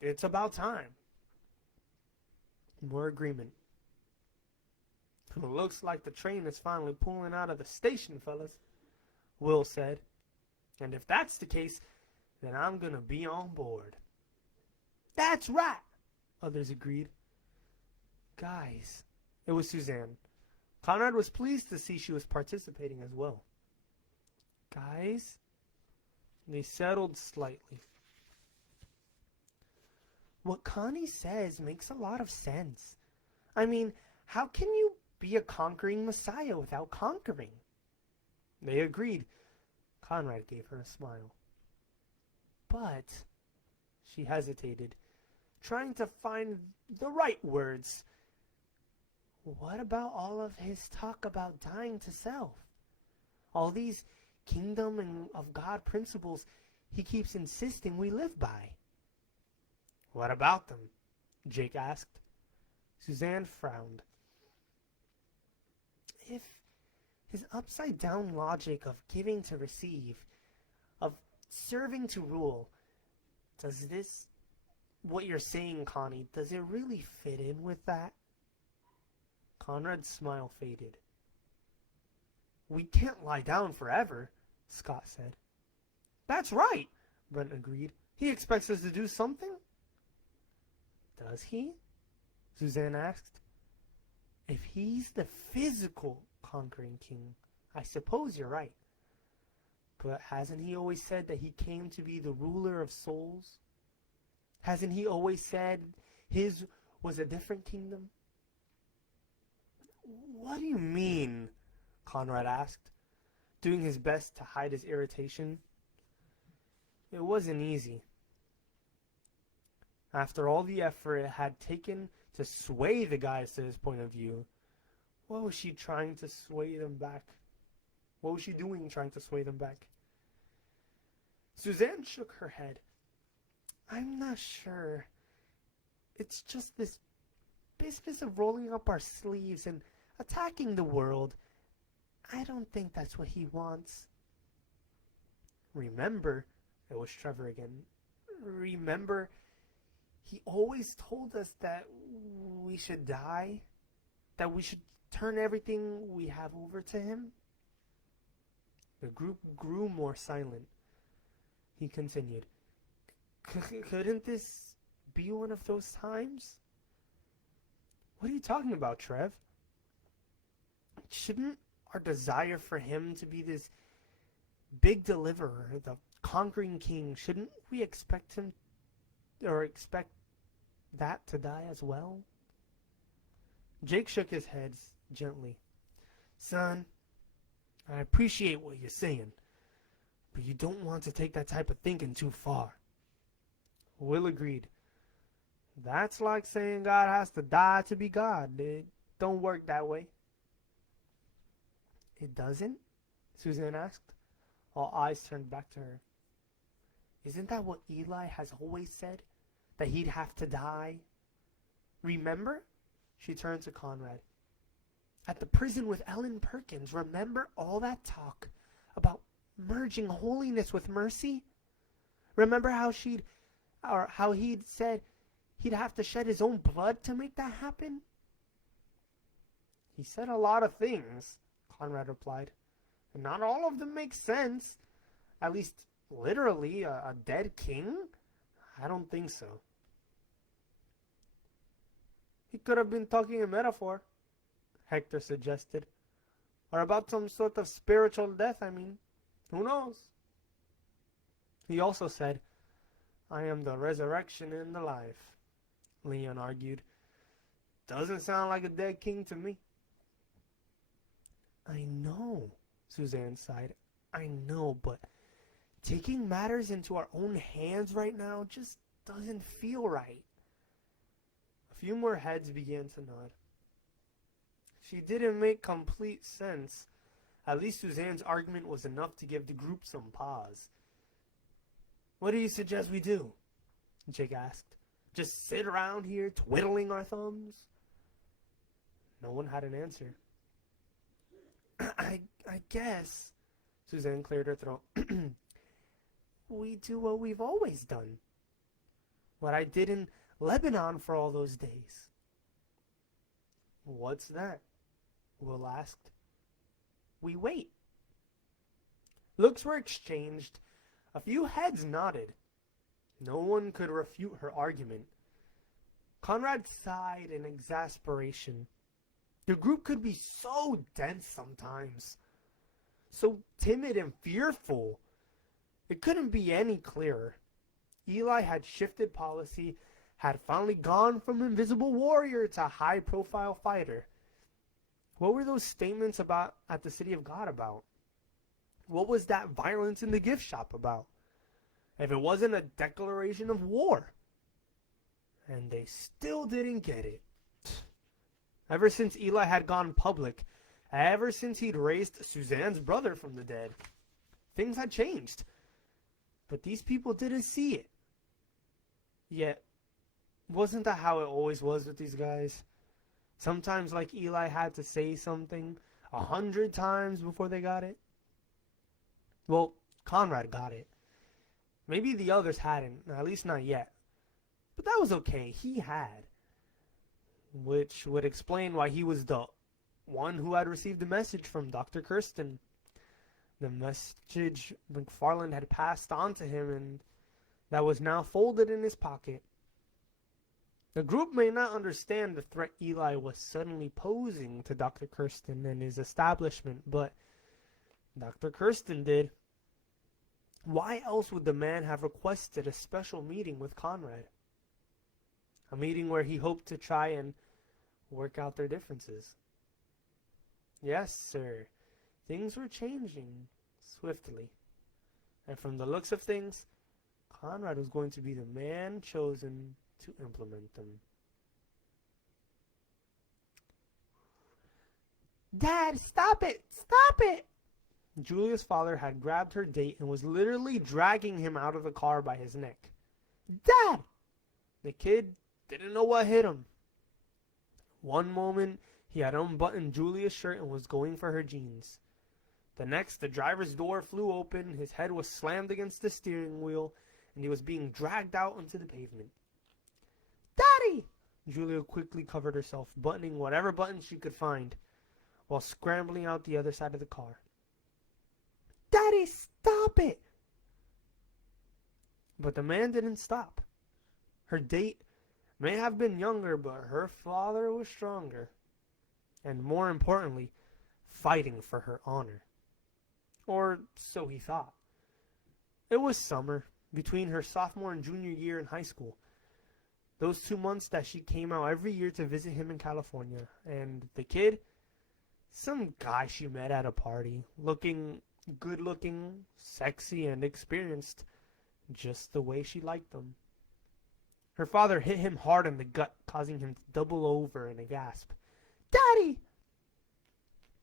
it's about time? More agreement. Looks like the train is finally pulling out of the station, fellas, Will said. And if that's the case, then I'm gonna be on board. That's right, others agreed. Guys, it was Suzanne. Conrad was pleased to see she was participating as well. Guys, they settled slightly. What Connie says makes a lot of sense. I mean, how can you be a conquering messiah without conquering? They agreed. Conrad gave her a smile. But, she hesitated, trying to find the right words. What about all of his talk about dying to self? All these kingdom and of God principles he keeps insisting we live by. What about them? Jake asked. Suzanne frowned. If his upside-down logic of giving to receive, of serving to rule, does this, what you're saying, Connie, does it really fit in with that? Conrad's smile faded. We can't lie down forever, Scott said. That's right, Brent agreed. He expects us to do something. Does he? Suzanne asked. If he's the physical conquering king, I suppose you're right. But hasn't he always said that he came to be the ruler of souls? Hasn't he always said his was a different kingdom? What do you mean? Conrad asked, doing his best to hide his irritation. It wasn't easy. After all the effort it had taken to sway the guys to his point of view, what was she trying to sway them back? What was she doing trying to sway them back? Suzanne shook her head. I'm not sure. It's just this business of rolling up our sleeves and attacking the world. I don't think that's what he wants. Remember, it was Trevor again. Remember, he always told us that we should die? That we should turn everything we have over to him? The group grew more silent. He continued, couldn't this be one of those times? What are you talking about, Trev? Shouldn't our desire for him to be this big deliverer, the conquering king, shouldn't we expect him, or expect that to die as well? Jake shook his head gently. Son, I appreciate what you're saying, but you don't want to take that type of thinking too far. Will agreed. That's like saying God has to die to be God. It don't work that way. It doesn't? Suzanne asked. All eyes turned back to her. Isn't that what Eli has always said? That he'd have to die? Remember? She turned to Conrad. At the prison with Ellen Perkins, remember all that talk about merging holiness with mercy? Remember how he'd said he'd have to shed his own blood to make that happen? He said a lot of things, Conrad replied, and not all of them make sense. At least, literally, a dead king? I don't think so. He could have been talking in metaphor, Hector suggested. Or about some sort of spiritual death, I mean. Who knows? He also said, I am the resurrection and the life, Leon argued. Doesn't sound like a dead king to me. I know, Suzanne sighed. I know, but taking matters into our own hands right now just doesn't feel right. A few more heads began to nod. She didn't make complete sense. At least Suzanne's argument was enough to give the group some pause. "What do you suggest we do?" Jake asked. "Just sit around here twiddling our thumbs?" No one had an answer. I guess, Suzanne cleared her throat. We do what we've always done. What I did in Lebanon for all those days. What's that? Will asked. We wait. Looks were exchanged. A few heads nodded. No one could refute her argument. Conrad sighed in exasperation. The group could be so dense sometimes. So timid and fearful. It couldn't be any clearer. Eli had shifted policy, had finally gone from invisible warrior to high-profile fighter. What were those statements about at the City of God about? What was that violence in the gift shop about? If it wasn't a declaration of war. And they still didn't get it. Ever since Eli had gone public, ever since he'd raised Suzanne's brother from the dead, things had changed. But these people didn't see it. Yet, wasn't that how it always was with these guys? Sometimes, like, Eli had to say something 100 times before they got it. Well, Conrad got it. Maybe the others hadn't, at least not yet. But that was okay, he had. Which would explain why he was the one who had received the message from Dr. Kirsten. The message McFarland had passed on to him and that was now folded in his pocket. The group may not understand the threat Eli was suddenly posing to Dr. Kirsten and his establishment, but Dr. Kirsten did. Why else would the man have requested a special meeting with Conrad? A meeting where he hoped to try and work out their differences. Yes, sir. Things were changing swiftly. And from the looks of things, Conrad was going to be the man chosen to implement them. Dad, stop it! Stop it! Julia's father had grabbed her date and was literally dragging him out of the car by his neck. Dad! The kid didn't know what hit him. One moment, he had unbuttoned Julia's shirt and was going for her jeans. The next, the driver's door flew open, his head was slammed against the steering wheel, and he was being dragged out onto the pavement. Daddy! Julia quickly covered herself, buttoning whatever buttons she could find, while scrambling out the other side of the car. Daddy, stop it! But the man didn't stop. Her date may have been younger, but her father was stronger. And more importantly, fighting for her honor. Or so he thought. It was summer, between her sophomore and junior year in high school. Those 2 months that she came out every year to visit him in California. And the kid, some guy she met at a party, good-looking, sexy, and experienced, just the way she liked them. Her father hit him hard in the gut, causing him to double over in a gasp. Daddy!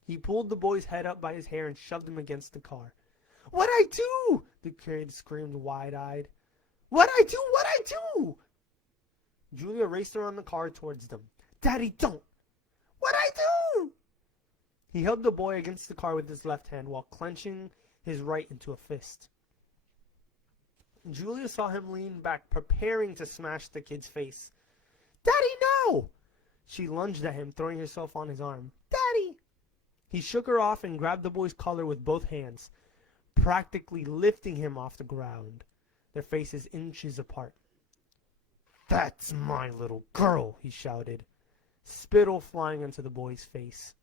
He pulled the boy's head up by his hair and shoved him against the car. What'd I do? The kid screamed wide-eyed. What'd I do? What'd I do? Julia raced around the car towards them. Daddy, don't! What'd I do? He held the boy against the car with his left hand while clenching his right into a fist. Julia saw him lean back, preparing to smash the kid's face. Daddy, no! She lunged at him, throwing herself on his arm. Daddy! He shook her off and grabbed the boy's collar with both hands, practically lifting him off the ground, their faces inches apart. That's my little girl, he shouted, spittle flying into the boy's face.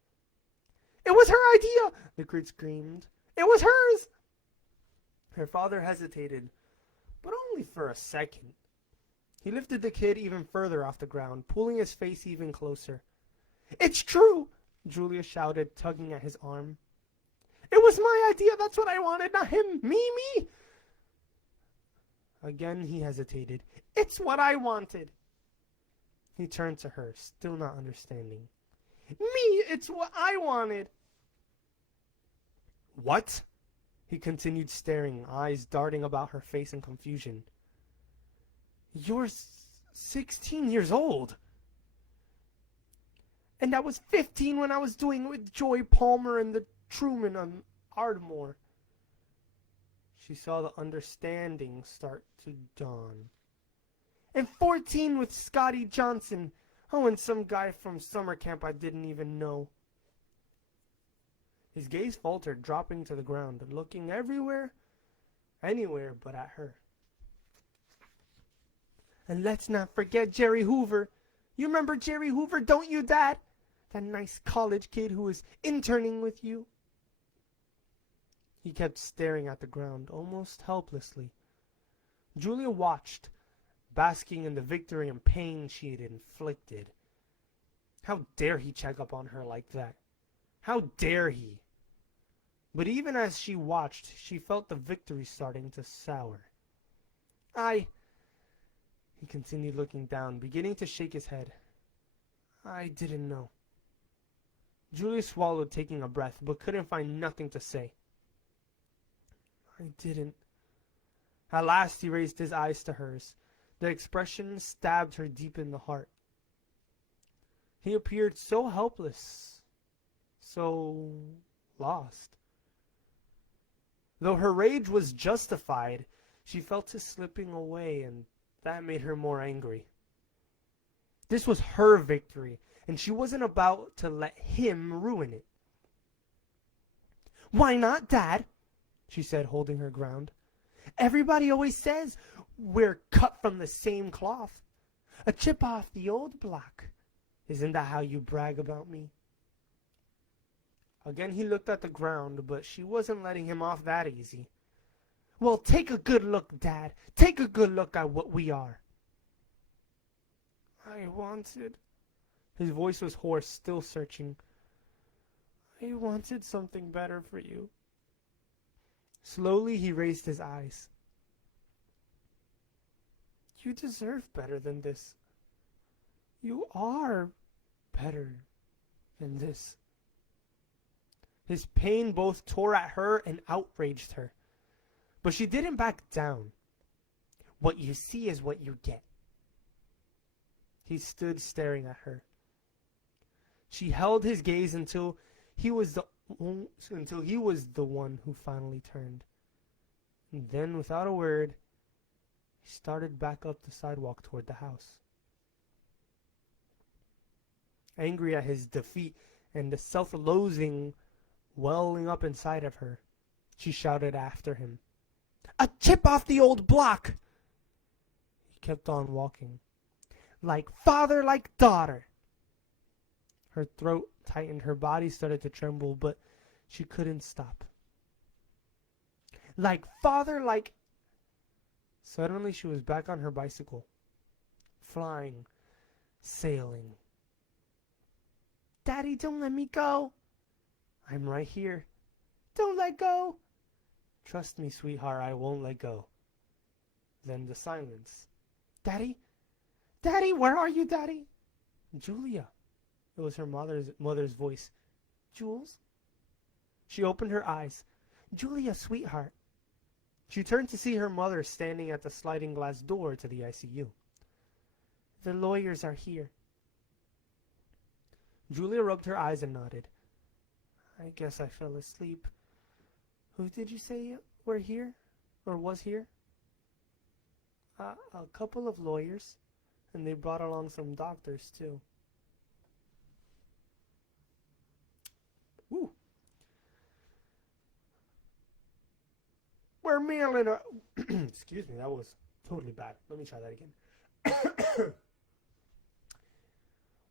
It was her idea, the kid screamed. It was hers! Her father hesitated, but only for a second. He lifted the kid even further off the ground, pulling his face even closer. It's true, Julia shouted, tugging at his arm. It was my idea, that's what I wanted, not him, me. Again he hesitated. It's what I wanted. He turned to her, still not understanding. Me, it's what I wanted. What? He continued staring, eyes darting about her face in confusion. You're 16 years old. And I was 15 when I was doing it with Joy Palmer and the Truman on Ardmore. She saw the understanding start to dawn. And 14 with Scotty Johnson. Oh, and some guy from summer camp I didn't even know. His gaze faltered, dropping to the ground, looking everywhere, anywhere but at her. And let's not forget Jerry Hoover. You remember Jerry Hoover, don't you, Dad? That nice college kid who was interning with you. He kept staring at the ground, almost helplessly. Julia watched, basking in the victory and pain she had inflicted. How dare he check up on her like that? How dare he? But even as she watched, she felt the victory starting to sour. He continued looking down, beginning to shake his head. I didn't know. Julia swallowed, taking a breath, but couldn't find nothing to say. I didn't. At last he raised his eyes to hers. The expression stabbed her deep in the heart. He appeared so helpless, so lost. Though her rage was justified, she felt his slipping away, and that made her more angry. This was her victory, and she wasn't about to let him ruin it. Why not, Dad? She said, holding her ground. Everybody always says we're cut from the same cloth. A chip off the old block. Isn't that how you brag about me? Again he looked at the ground, but she wasn't letting him off that easy. Well, take a good look, Dad. Take a good look at what we are. I wanted... His voice was hoarse, still searching. I wanted something better for you. Slowly he raised his eyes. You deserve better than this. You are better than this. His pain both tore at her and outraged her. But she didn't back down. What you see is what you get. He stood staring at her. She held his gaze until he was the one who finally turned. And then, without a word, he started back up the sidewalk toward the house. Angry at his defeat and the self-loathing welling up inside of her, she shouted after him, A chip off the old block! He kept on walking. Like father, like daughter. Her throat tightened, her body started to tremble, but she couldn't stop. Like father, like... Suddenly she was back on her bicycle. Flying. Sailing. Daddy, don't let me go. I'm right here. Don't let go. Trust me, sweetheart, I won't let go. Then the silence. Daddy? Daddy, where are you, Daddy? Julia. It was her mother's voice. Jules? She opened her eyes. Julia, sweetheart. She turned to see her mother standing at the sliding glass door to the ICU. The lawyers are here. Julia rubbed her eyes and nodded. I guess I fell asleep. Who did you say were here? Or was here? A couple of lawyers. And they brought along some doctors, too. Woo. We're mailing a... Excuse me, that was totally bad. Let me try that again.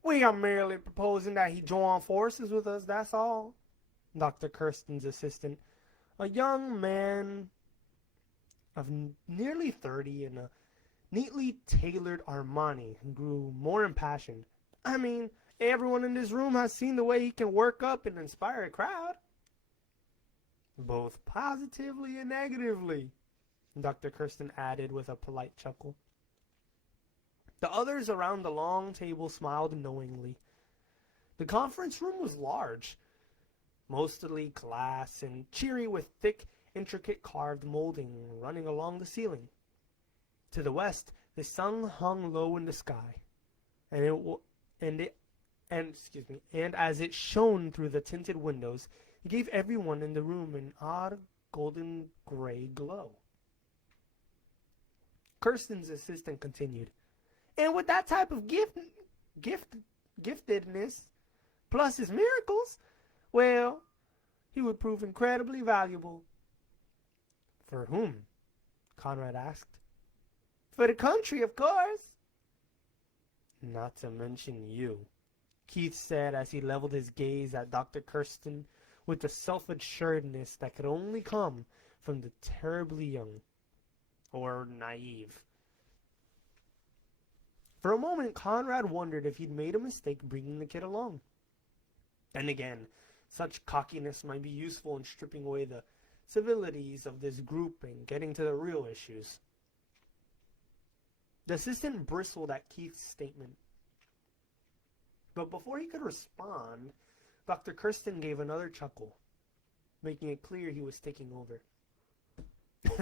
We are merely proposing that he join forces with us, that's all. Dr. Kirsten's assistant, a young man of nearly 30 in a neatly tailored Armani, grew more impassioned. I mean, everyone in this room has seen the way he can work up and inspire a crowd. Both positively and negatively. Dr. Kirsten added with a polite chuckle. The others around the long table smiled knowingly. The conference room was large, mostly glass and cheery with thick, intricate carved molding running along the ceiling. To the west, the sun hung low in the sky, and as it shone through the tinted windows, it gave everyone in the room an odd golden gray glow. Kirsten's assistant continued, and with that type of giftedness, plus his miracles, well, he would prove incredibly valuable. For whom? Conrad asked. For the country, of course. Not to mention you, Keith said as he leveled his gaze at Dr. Kirsten with the self-assuredness that could only come from the terribly young, or naive. For a moment, Conrad wondered if he'd made a mistake bringing the kid along. Then again, such cockiness might be useful in stripping away the civilities of this group and getting to the real issues. The assistant bristled at Keith's statement. But before he could respond, Dr. Kirsten gave another chuckle, making it clear he was taking over.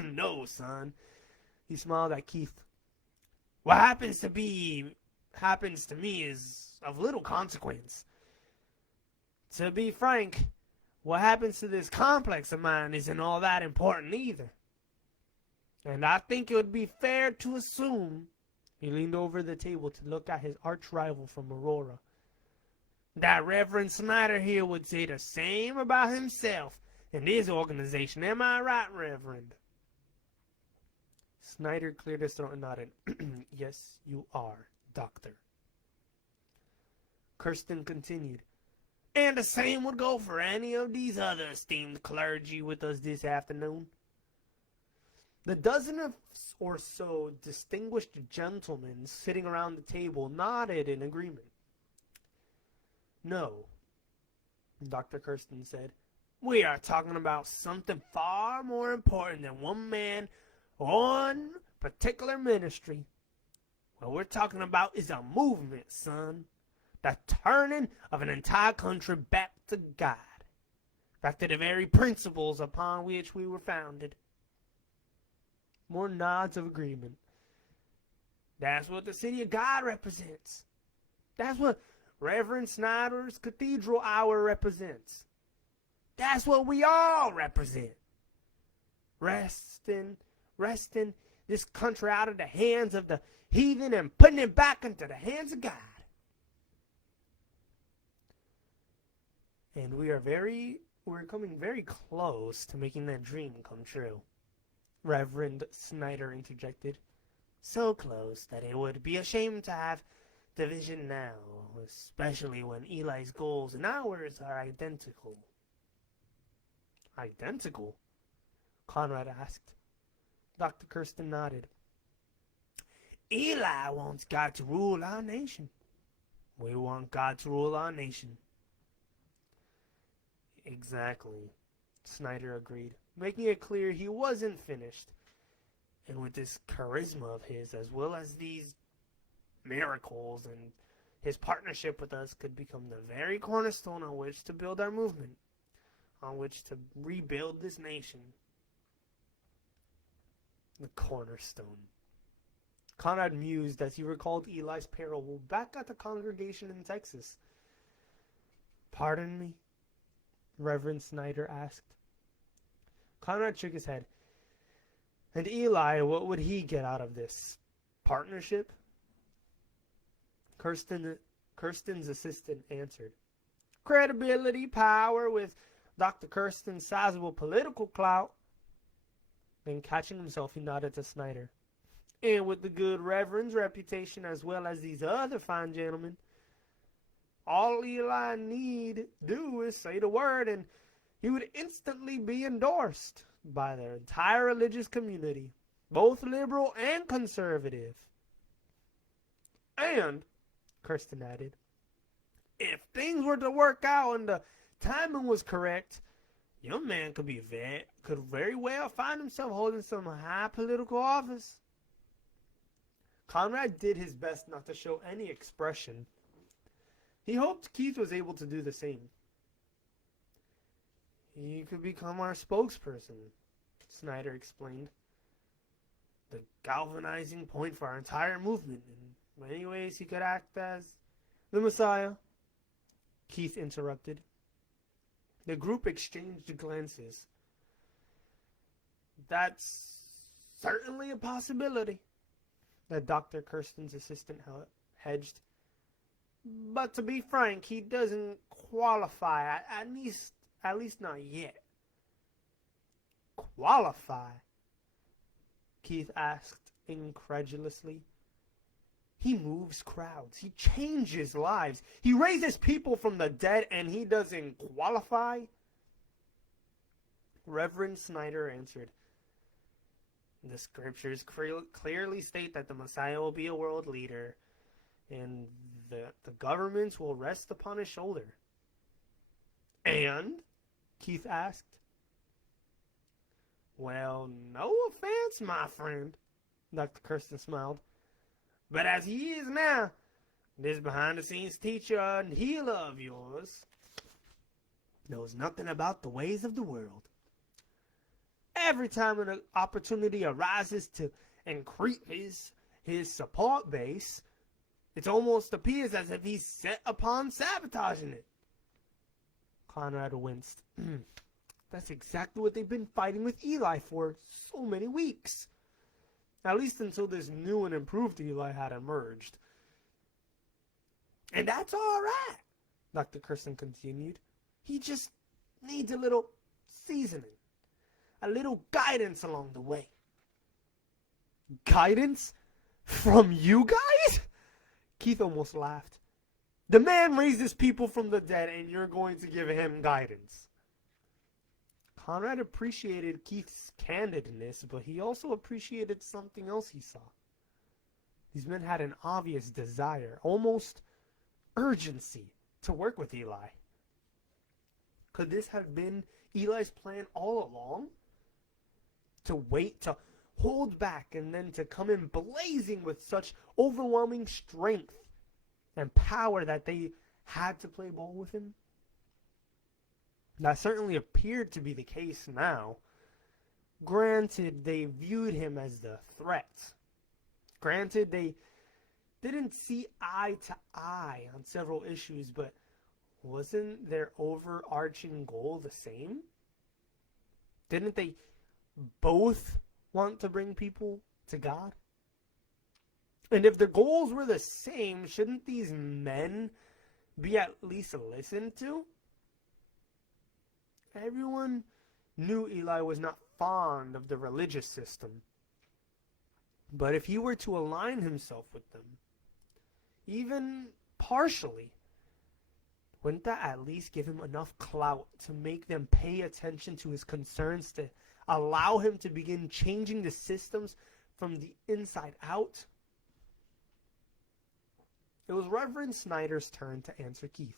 No, son. He smiled at Keith. What happens to me is of little consequence. To be frank, what happens to this complex of mine isn't all that important either. And I think it would be fair to assume, he leaned over the table to look at his arch-rival from Aurora, that Reverend Snyder here would say the same about himself and his organization. Am I right, Reverend? Snyder cleared his throat and nodded. Yes, you are, Doctor. Kirsten continued. And the same would go for any of these other esteemed clergy with us this afternoon. The dozen or so distinguished gentlemen sitting around the table nodded in agreement. No, Dr. Kirsten said. We are talking about something far more important than one man or one particular ministry. What we're talking about is a movement, son. The turning of an entire country back to God. Back to the very principles upon which we were founded. More nods of agreement. That's what the city of God represents. That's what Reverend Snyder's Cathedral Hour represents. That's what we all represent. Wresting this country out of the hands of the heathen and putting it back into the hands of God. And we're coming very close to making that dream come true, Reverend Snyder interjected. So close that it would be a shame to have division now, especially when Eli's goals and ours are identical. Identical? Conrad asked. Dr. Kirsten nodded. Eli wants God to rule our nation. We want God to rule our nation. Exactly, Snyder agreed, making it clear he wasn't finished. And with this charisma of his, as well as these miracles, and his partnership with us could become the very cornerstone on which to build our movement, on which to rebuild this nation. The cornerstone. Conrad mused as he recalled Eli's parable back at the congregation in Texas. Pardon me? Reverend Snyder asked. Conrad shook his head. And Eli, what would he get out of this? Partnership? Kirsten's assistant answered. Credibility, power, with Dr. Kirsten's sizable political clout. Then catching himself, he nodded to Snyder. And with the good Reverend's reputation as well as these other fine gentlemen. All Eli need do is say the word and he would instantly be endorsed by their entire religious community, both liberal and conservative. And, Kirsten added, if things were to work out and the timing was correct, Young man could very well find himself holding some high political office. Conrad did his best not to show any expression. He hoped Keith was able to do the same. He could become our spokesperson, Snyder explained. The galvanizing point for our entire movement. In many ways, he could act as the Messiah. Keith interrupted. The group exchanged glances. That's certainly a possibility, that Dr. Kirsten's assistant hedged. But to be frank, he doesn't qualify, at least not yet. Qualify? Keith asked incredulously. He moves crowds. He changes lives. He raises people from the dead, and he doesn't qualify? Reverend Snyder answered. The scriptures clearly state that the Messiah will be a world leader, and the governments will rest upon his shoulder. And? Keith asked. Well, no offense, my friend, Dr. Kirsten smiled. But as he is now, this behind-the-scenes teacher and healer of yours knows nothing about the ways of the world. Every time an opportunity arises to increase his support base, it almost appears as if he's set upon sabotaging it. Conrad winced. That's exactly what they've been fighting with Eli for so many weeks. At least until this new and improved Eli had emerged. And that's all right, Dr. Kirsten continued. He just needs a little seasoning. A little guidance along the way. Guidance? From you guys? Keith almost laughed. The man raises people from the dead, and you're going to give him guidance. Conrad appreciated Keith's candidness, but he also appreciated something else he saw. These men had an obvious desire, almost urgency, to work with Eli. Could this have been Eli's plan all along? To wait, to hold back, and then to come in blazing with such overwhelming strength and power that they had to play ball with him? That certainly appeared to be the case now. Granted, they viewed him as the threat. Granted, they didn't see eye to eye on several issues, but wasn't their overarching goal the same? Didn't they both want to bring people to God? And if their goals were the same, shouldn't these men be at least listened to? Everyone knew Eli was not fond of the religious system. But if he were to align himself with them, even partially, wouldn't that at least give him enough clout to make them pay attention to his concerns, to allow him to begin changing the systems from the inside out? It was Reverend Snyder's turn to answer Keith.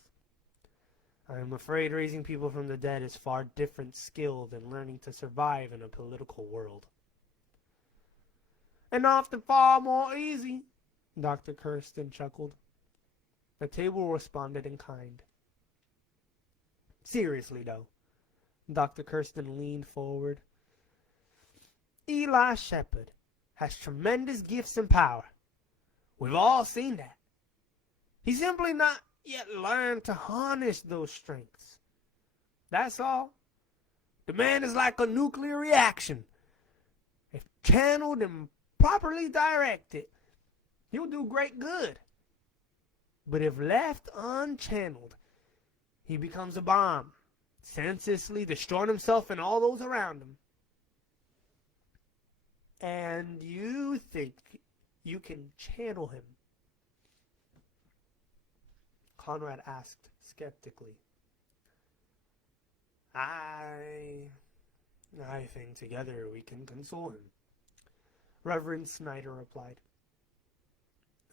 I am afraid raising people from the dead is far different skill than learning to survive in a political world. And often far more easy, Dr. Kirsten chuckled. The table responded in kind. Seriously, though, Dr. Kirsten leaned forward. Eli Shepherd has tremendous gifts and power. We've all seen that. He's simply not yet learned to harness those strengths. That's all. The man is like a nuclear reaction. If channeled and properly directed, he'll do great good. But if left unchanneled, he becomes a bomb, senselessly destroying himself and all those around him. And you think you can channel him? Conrad asked skeptically. I think together we can console him, Reverend Snyder replied.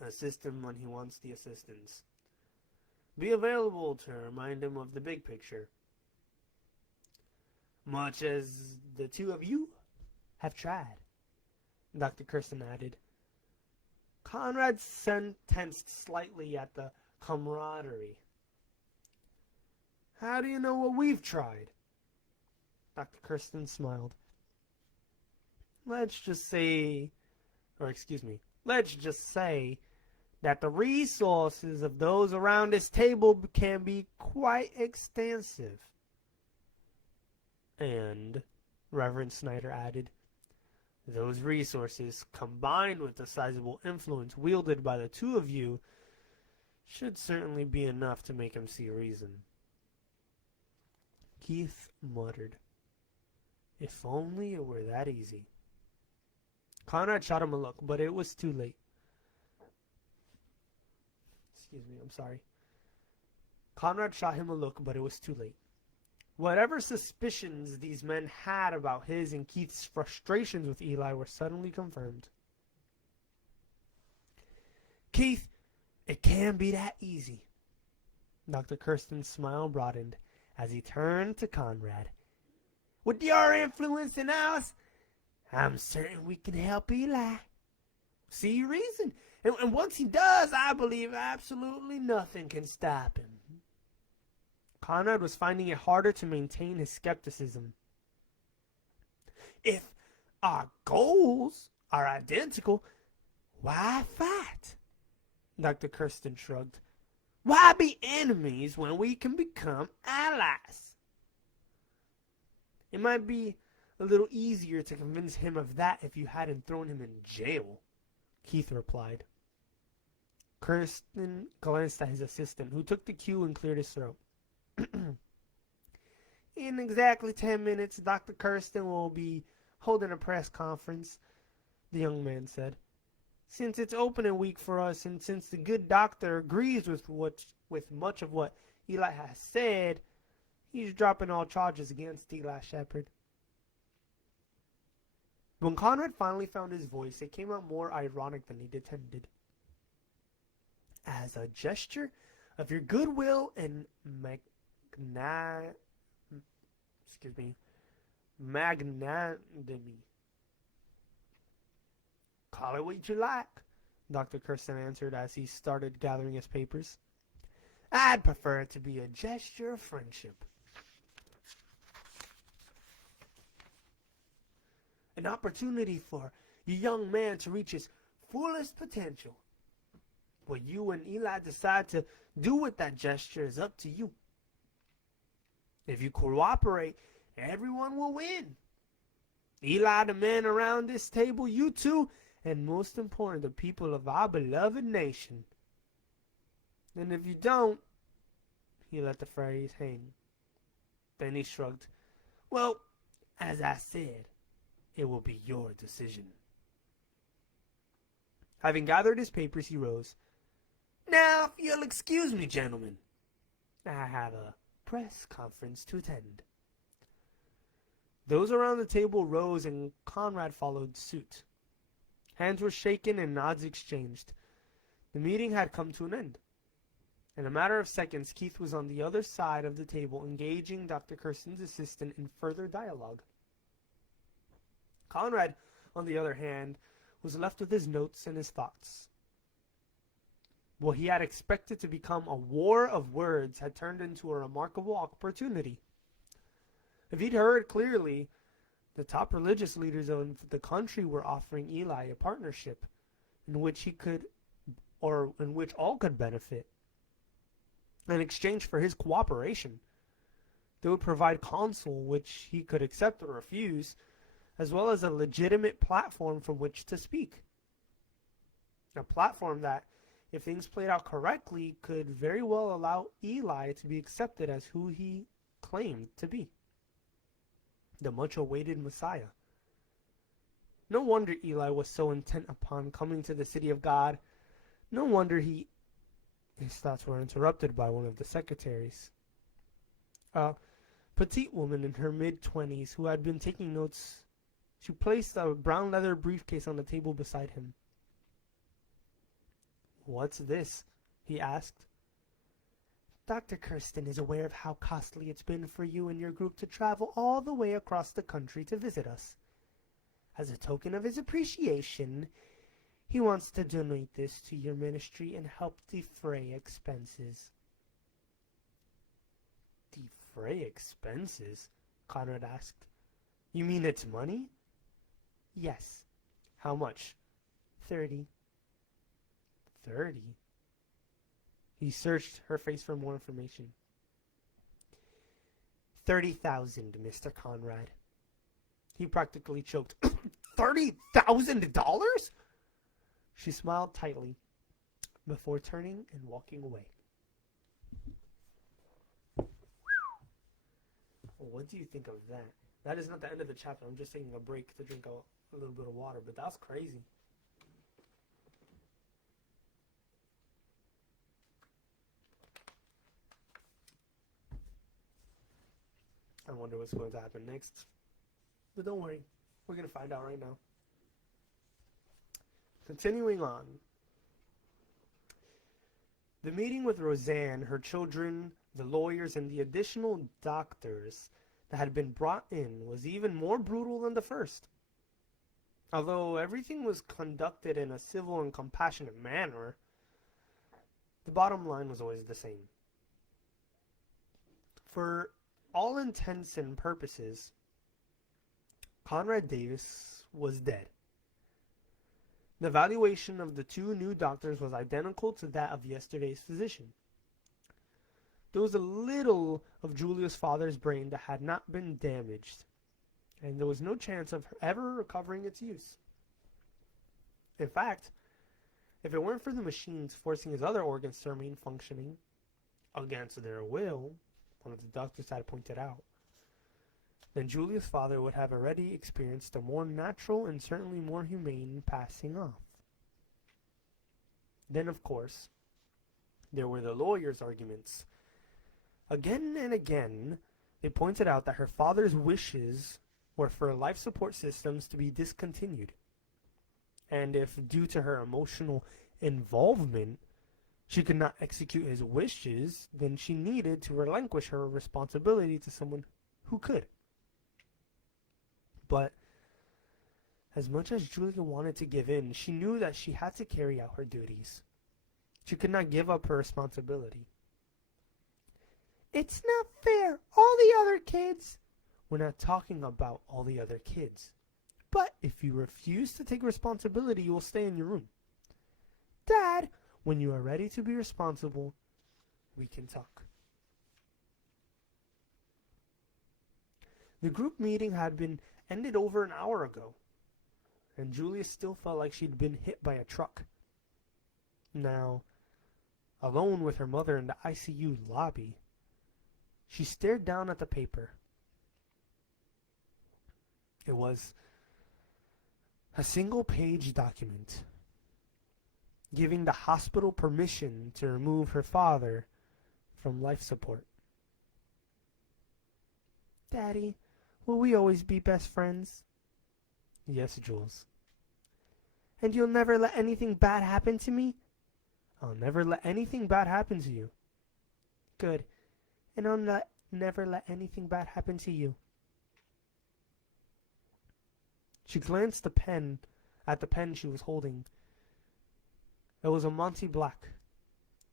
Assist him when he wants the assistance. Be available to remind him of the big picture. much as the two of you have tried, Dr. Kirsten added. Conrad tensed slightly at the camaraderie. How do you know what we've tried? Dr. Kirsten smiled. Let's just say that the resources of those around this table can be quite extensive. And, Reverend Snyder added, those resources, combined with the sizable influence wielded by the two of you, should certainly be enough to make him see reason. Keith muttered, if only it were that easy. Conrad shot him a look, but it was too late. Conrad shot him a look, but it was too late. Whatever suspicions these men had about his and Keith's frustrations with Eli were suddenly confirmed. Keith, it can be that easy. Dr. Kirsten's smile broadened as he turned to Conrad. With your influence and ours, I'm certain we can help Eli. See reason. And once he does, I believe absolutely nothing can stop him. Conrad was finding it harder to maintain his skepticism. If our goals are identical, why fight? Dr. Kirsten shrugged. Why be enemies when we can become allies? It might be a little easier to convince him of that if you hadn't thrown him in jail, Keith replied. Kirsten glanced at his assistant, who took the cue and cleared his throat. In exactly 10 minutes, Dr. Kirsten will be holding a press conference, the young man said. Since it's opening week for us, and since the good doctor agrees with much of what Eli has said, he's dropping all charges against Eli Shepherd. When Conrad finally found his voice, it came out more ironic than he'd intended. As a gesture of your goodwill and magnanimity. Call it what you like, Dr. Kirsten answered as he started gathering his papers. I'd prefer it to be a gesture of friendship. An opportunity for your young man to reach his fullest potential. What you and Eli decide to do with that gesture is up to you. If you cooperate, everyone will win. Eli, the men around this table, you two, and most important, the people of our beloved nation. And if you don't, he let the phrase hang. Then he shrugged. Well, as I said, it will be your decision. Having gathered his papers, he rose. Now, if you'll excuse me, gentlemen, I have a press conference to attend. Those around the table rose and Conrad followed suit. Hands were shaken and nods exchanged. The meeting had come to an end. In a matter of seconds, Keith was on the other side of the table engaging Dr. Kirsten's assistant in further dialogue. Conrad, on the other hand, was left with his notes and his thoughts. What he had expected to become a war of words had turned into a remarkable opportunity. If he'd heard clearly, the top religious leaders of the country were offering Eli a partnership in which all could benefit. In exchange for his cooperation, they would provide counsel which he could accept or refuse, as well as a legitimate platform from which to speak. A platform that, if things played out correctly, could very well allow Eli to be accepted as who he claimed to be, the much-awaited Messiah. No wonder Eli was so intent upon coming to the city of God. No wonder his thoughts were interrupted by one of the secretaries. A petite woman in her mid-20s who had been taking notes. She placed a brown leather briefcase on the table beside him. What's this? He asked. Dr. Kirsten is aware of how costly it's been for you and your group to travel all the way across the country to visit us. As a token of his appreciation, he wants to donate this to your ministry and help defray expenses. Defray expenses? Conrad asked. You mean it's money? Yes. How much? 30. 30? He searched her face for more information. 30,000, Mr. Conrad. He practically choked. $30,000? She smiled tightly before turning and walking away. Well, what do you think of that? That is not the end of the chapter. I'm just taking a break to drink a little bit of water, but that's crazy. I wonder what's going to happen next. But don't worry. We're going to find out right now. Continuing on. The meeting with Roseanne, her children, the lawyers, and the additional doctors that had been brought in was even more brutal than the first. Although everything was conducted in a civil and compassionate manner, the bottom line was always the same. For all intents and purposes, Conrad Davis was dead. The evaluation of the two new doctors was identical to that of yesterday's physician. There was a little of Julia's father's brain that had not been damaged, and there was no chance of ever recovering its use. In fact, if it weren't for the machines forcing his other organs to remain functioning against their will, one of the doctors had pointed out, then Julia's father would have already experienced a more natural and certainly more humane passing off. Then, of course, there were the lawyers' arguments. Again and again, they pointed out that her father's wishes were for life support systems to be discontinued. And if, due to her emotional involvement, she could not execute his wishes, then she needed to relinquish her responsibility to someone who could. But as much as Julia wanted to give in, she knew that she had to carry out her duties. She could not give up her responsibility. It's not fair. All the other kids. We're not talking about all the other kids. But if you refuse to take responsibility, you will stay in your room. Dad, when you are ready to be responsible, we can talk. The group meeting had been ended over an hour ago, and Julia still felt like she'd been hit by a truck. Now, alone with her mother in the ICU lobby, she stared down at the paper. It was a single-page document giving the hospital permission to remove her father from life support. Daddy, will we always be best friends? Yes, Jules. And you'll never let anything bad happen to me? I'll never let anything bad happen to you. Good. And I'll never let anything bad happen to you. She glanced at the pen she was holding. It was a Monty Black,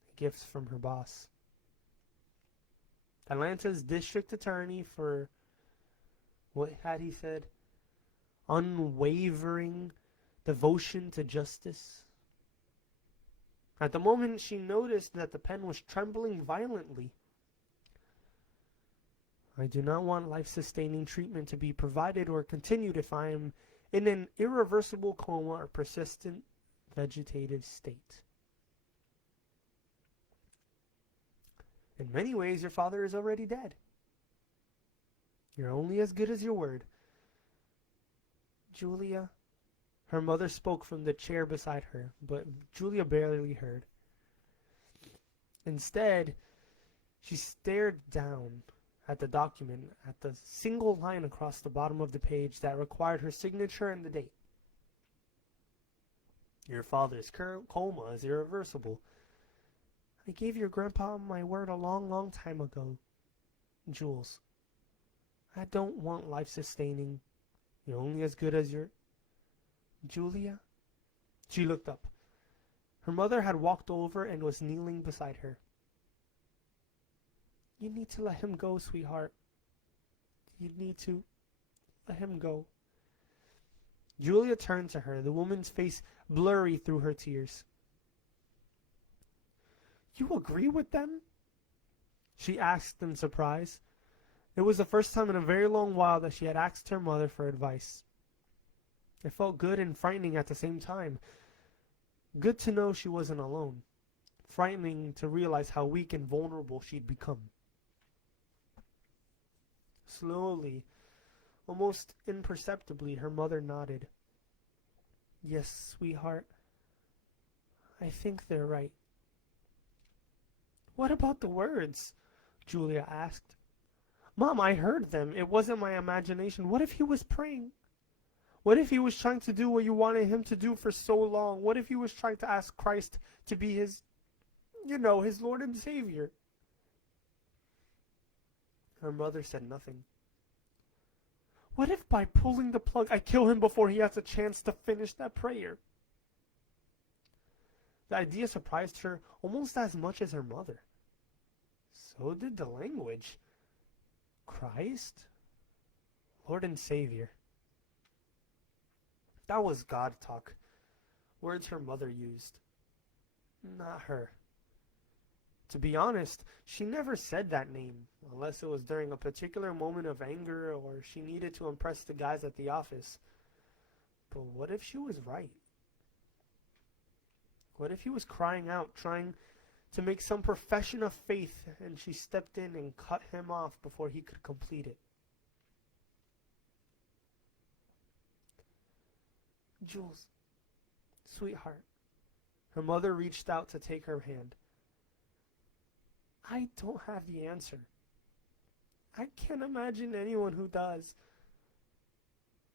a gift from her boss. Atlanta's district attorney for, what had he said? Unwavering devotion to justice. At the moment, she noticed that the pen was trembling violently. I do not want life-sustaining treatment to be provided or continued if I am in an irreversible coma or persistent vegetative state. In many ways, your father is already dead. You're only as good as your word. Julia. Her mother spoke from the chair beside her, but Julia barely heard. Instead, she stared down at the document, at the single line across the bottom of the page that required her signature and the date. Your father's current coma is irreversible. I gave your grandpa my word a long, long time ago, Jules. I don't want life-sustaining. You're only as good as your... Julia? She looked up. Her mother had walked over and was kneeling beside her. You need to let him go, sweetheart. You need to let him go. Julia turned to her, the woman's face blurry through her tears. You agree with them? She asked in surprise. It was the first time in a very long while that she had asked her mother for advice. It felt good and frightening at the same time. Good to know she wasn't alone. Frightening to realize how weak and vulnerable she'd become. Slowly, almost imperceptibly, her mother nodded. Yes, sweetheart. I think they're right. What about the words? Julia asked. Mom, I heard them. It wasn't my imagination. What if he was praying? What if he was trying to do what you wanted him to do for so long? What if he was trying to ask Christ to be his Lord and Savior? Her mother said nothing. What if by pulling the plug I kill him before he has a chance to finish that prayer? The idea surprised her almost as much as her mother. So did the language. Christ? Lord and Savior. That was God talk. Words her mother used. Not her. To be honest, she never said that name, unless it was during a particular moment of anger or she needed to impress the guys at the office. But what if she was right? What if he was crying out, trying to make some profession of faith, and she stepped in and cut him off before he could complete it? Jules, sweetheart. Her mother reached out to take her hand. I don't have the answer. I can't imagine anyone who does.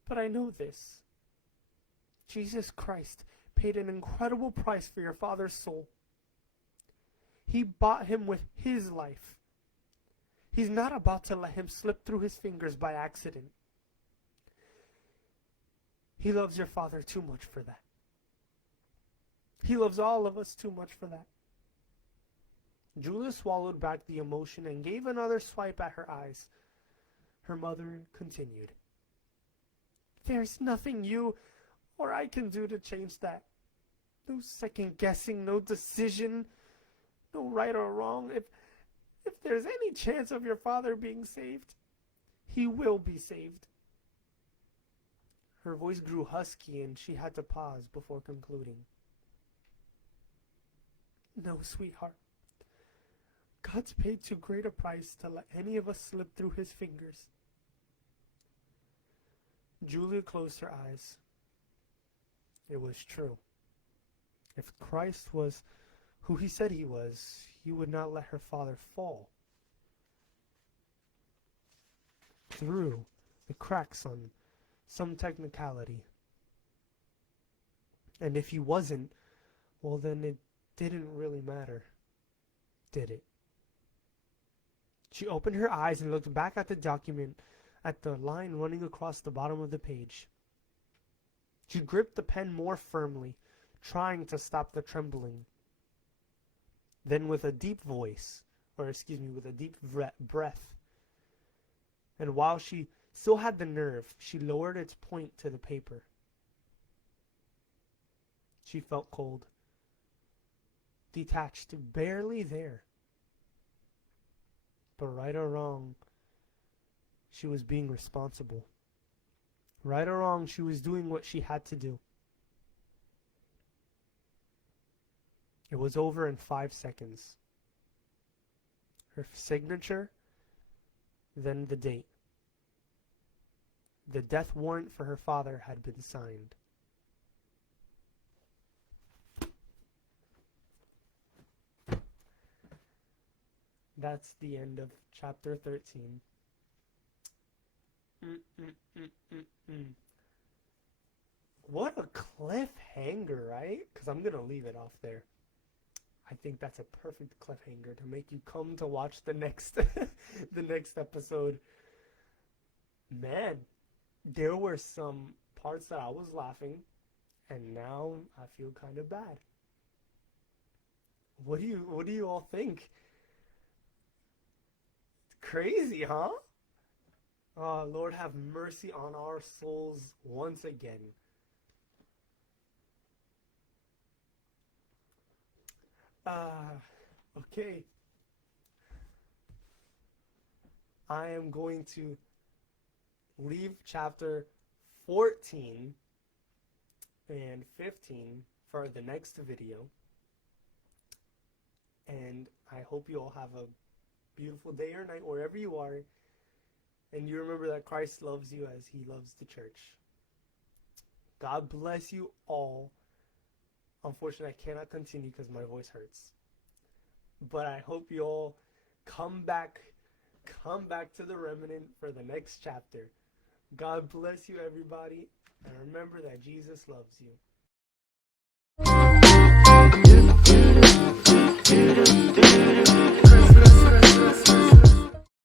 But I know this. Jesus Christ paid an incredible price for your father's soul. He bought him with his life. He's not about to let him slip through his fingers by accident. He loves your father too much for that. He loves all of us too much for that. Julia swallowed back the emotion and gave another swipe at her eyes. Her mother continued. There's nothing you or I can do to change that. No second guessing, no decision, no right or wrong. If there's any chance of your father being saved, he will be saved. Her voice grew husky and she had to pause before concluding. No, sweetheart. God's paid too great a price to let any of us slip through his fingers. Julia closed her eyes. It was true. If Christ was who he said he was, he would not let her father fall through the cracks on some technicality. And if he wasn't, well then it didn't really matter, did it? She opened her eyes and looked back at the document, at the line running across the bottom of the page. She gripped the pen more firmly, trying to stop the trembling. Then with a deep breath, and while she still had the nerve, she lowered its point to the paper. She felt cold, detached, barely there. But right or wrong, she was being responsible. Right or wrong, she was doing what she had to do. It was over in 5 seconds. Her signature, then the date. The death warrant for her father had been signed. That's the end of chapter 13. What a cliffhanger, right? Because I'm going to leave it off there. I think that's a perfect cliffhanger to make you come to watch the next the next episode. Man, there were some parts that I was laughing, and now I feel kind of bad. What do you all think? Crazy, huh? Oh, Lord, have mercy on our souls once again. Uh, okay. I am going to leave chapter 14 and 15 for the next video. And I hope you all have a beautiful day or night wherever you are. And you remember that Christ loves you as he loves the church. God bless you all. Unfortunately, I cannot continue because my voice hurts. But I hope you all come back to the remnant for the next chapter. God bless you, everybody. And remember that Jesus loves you.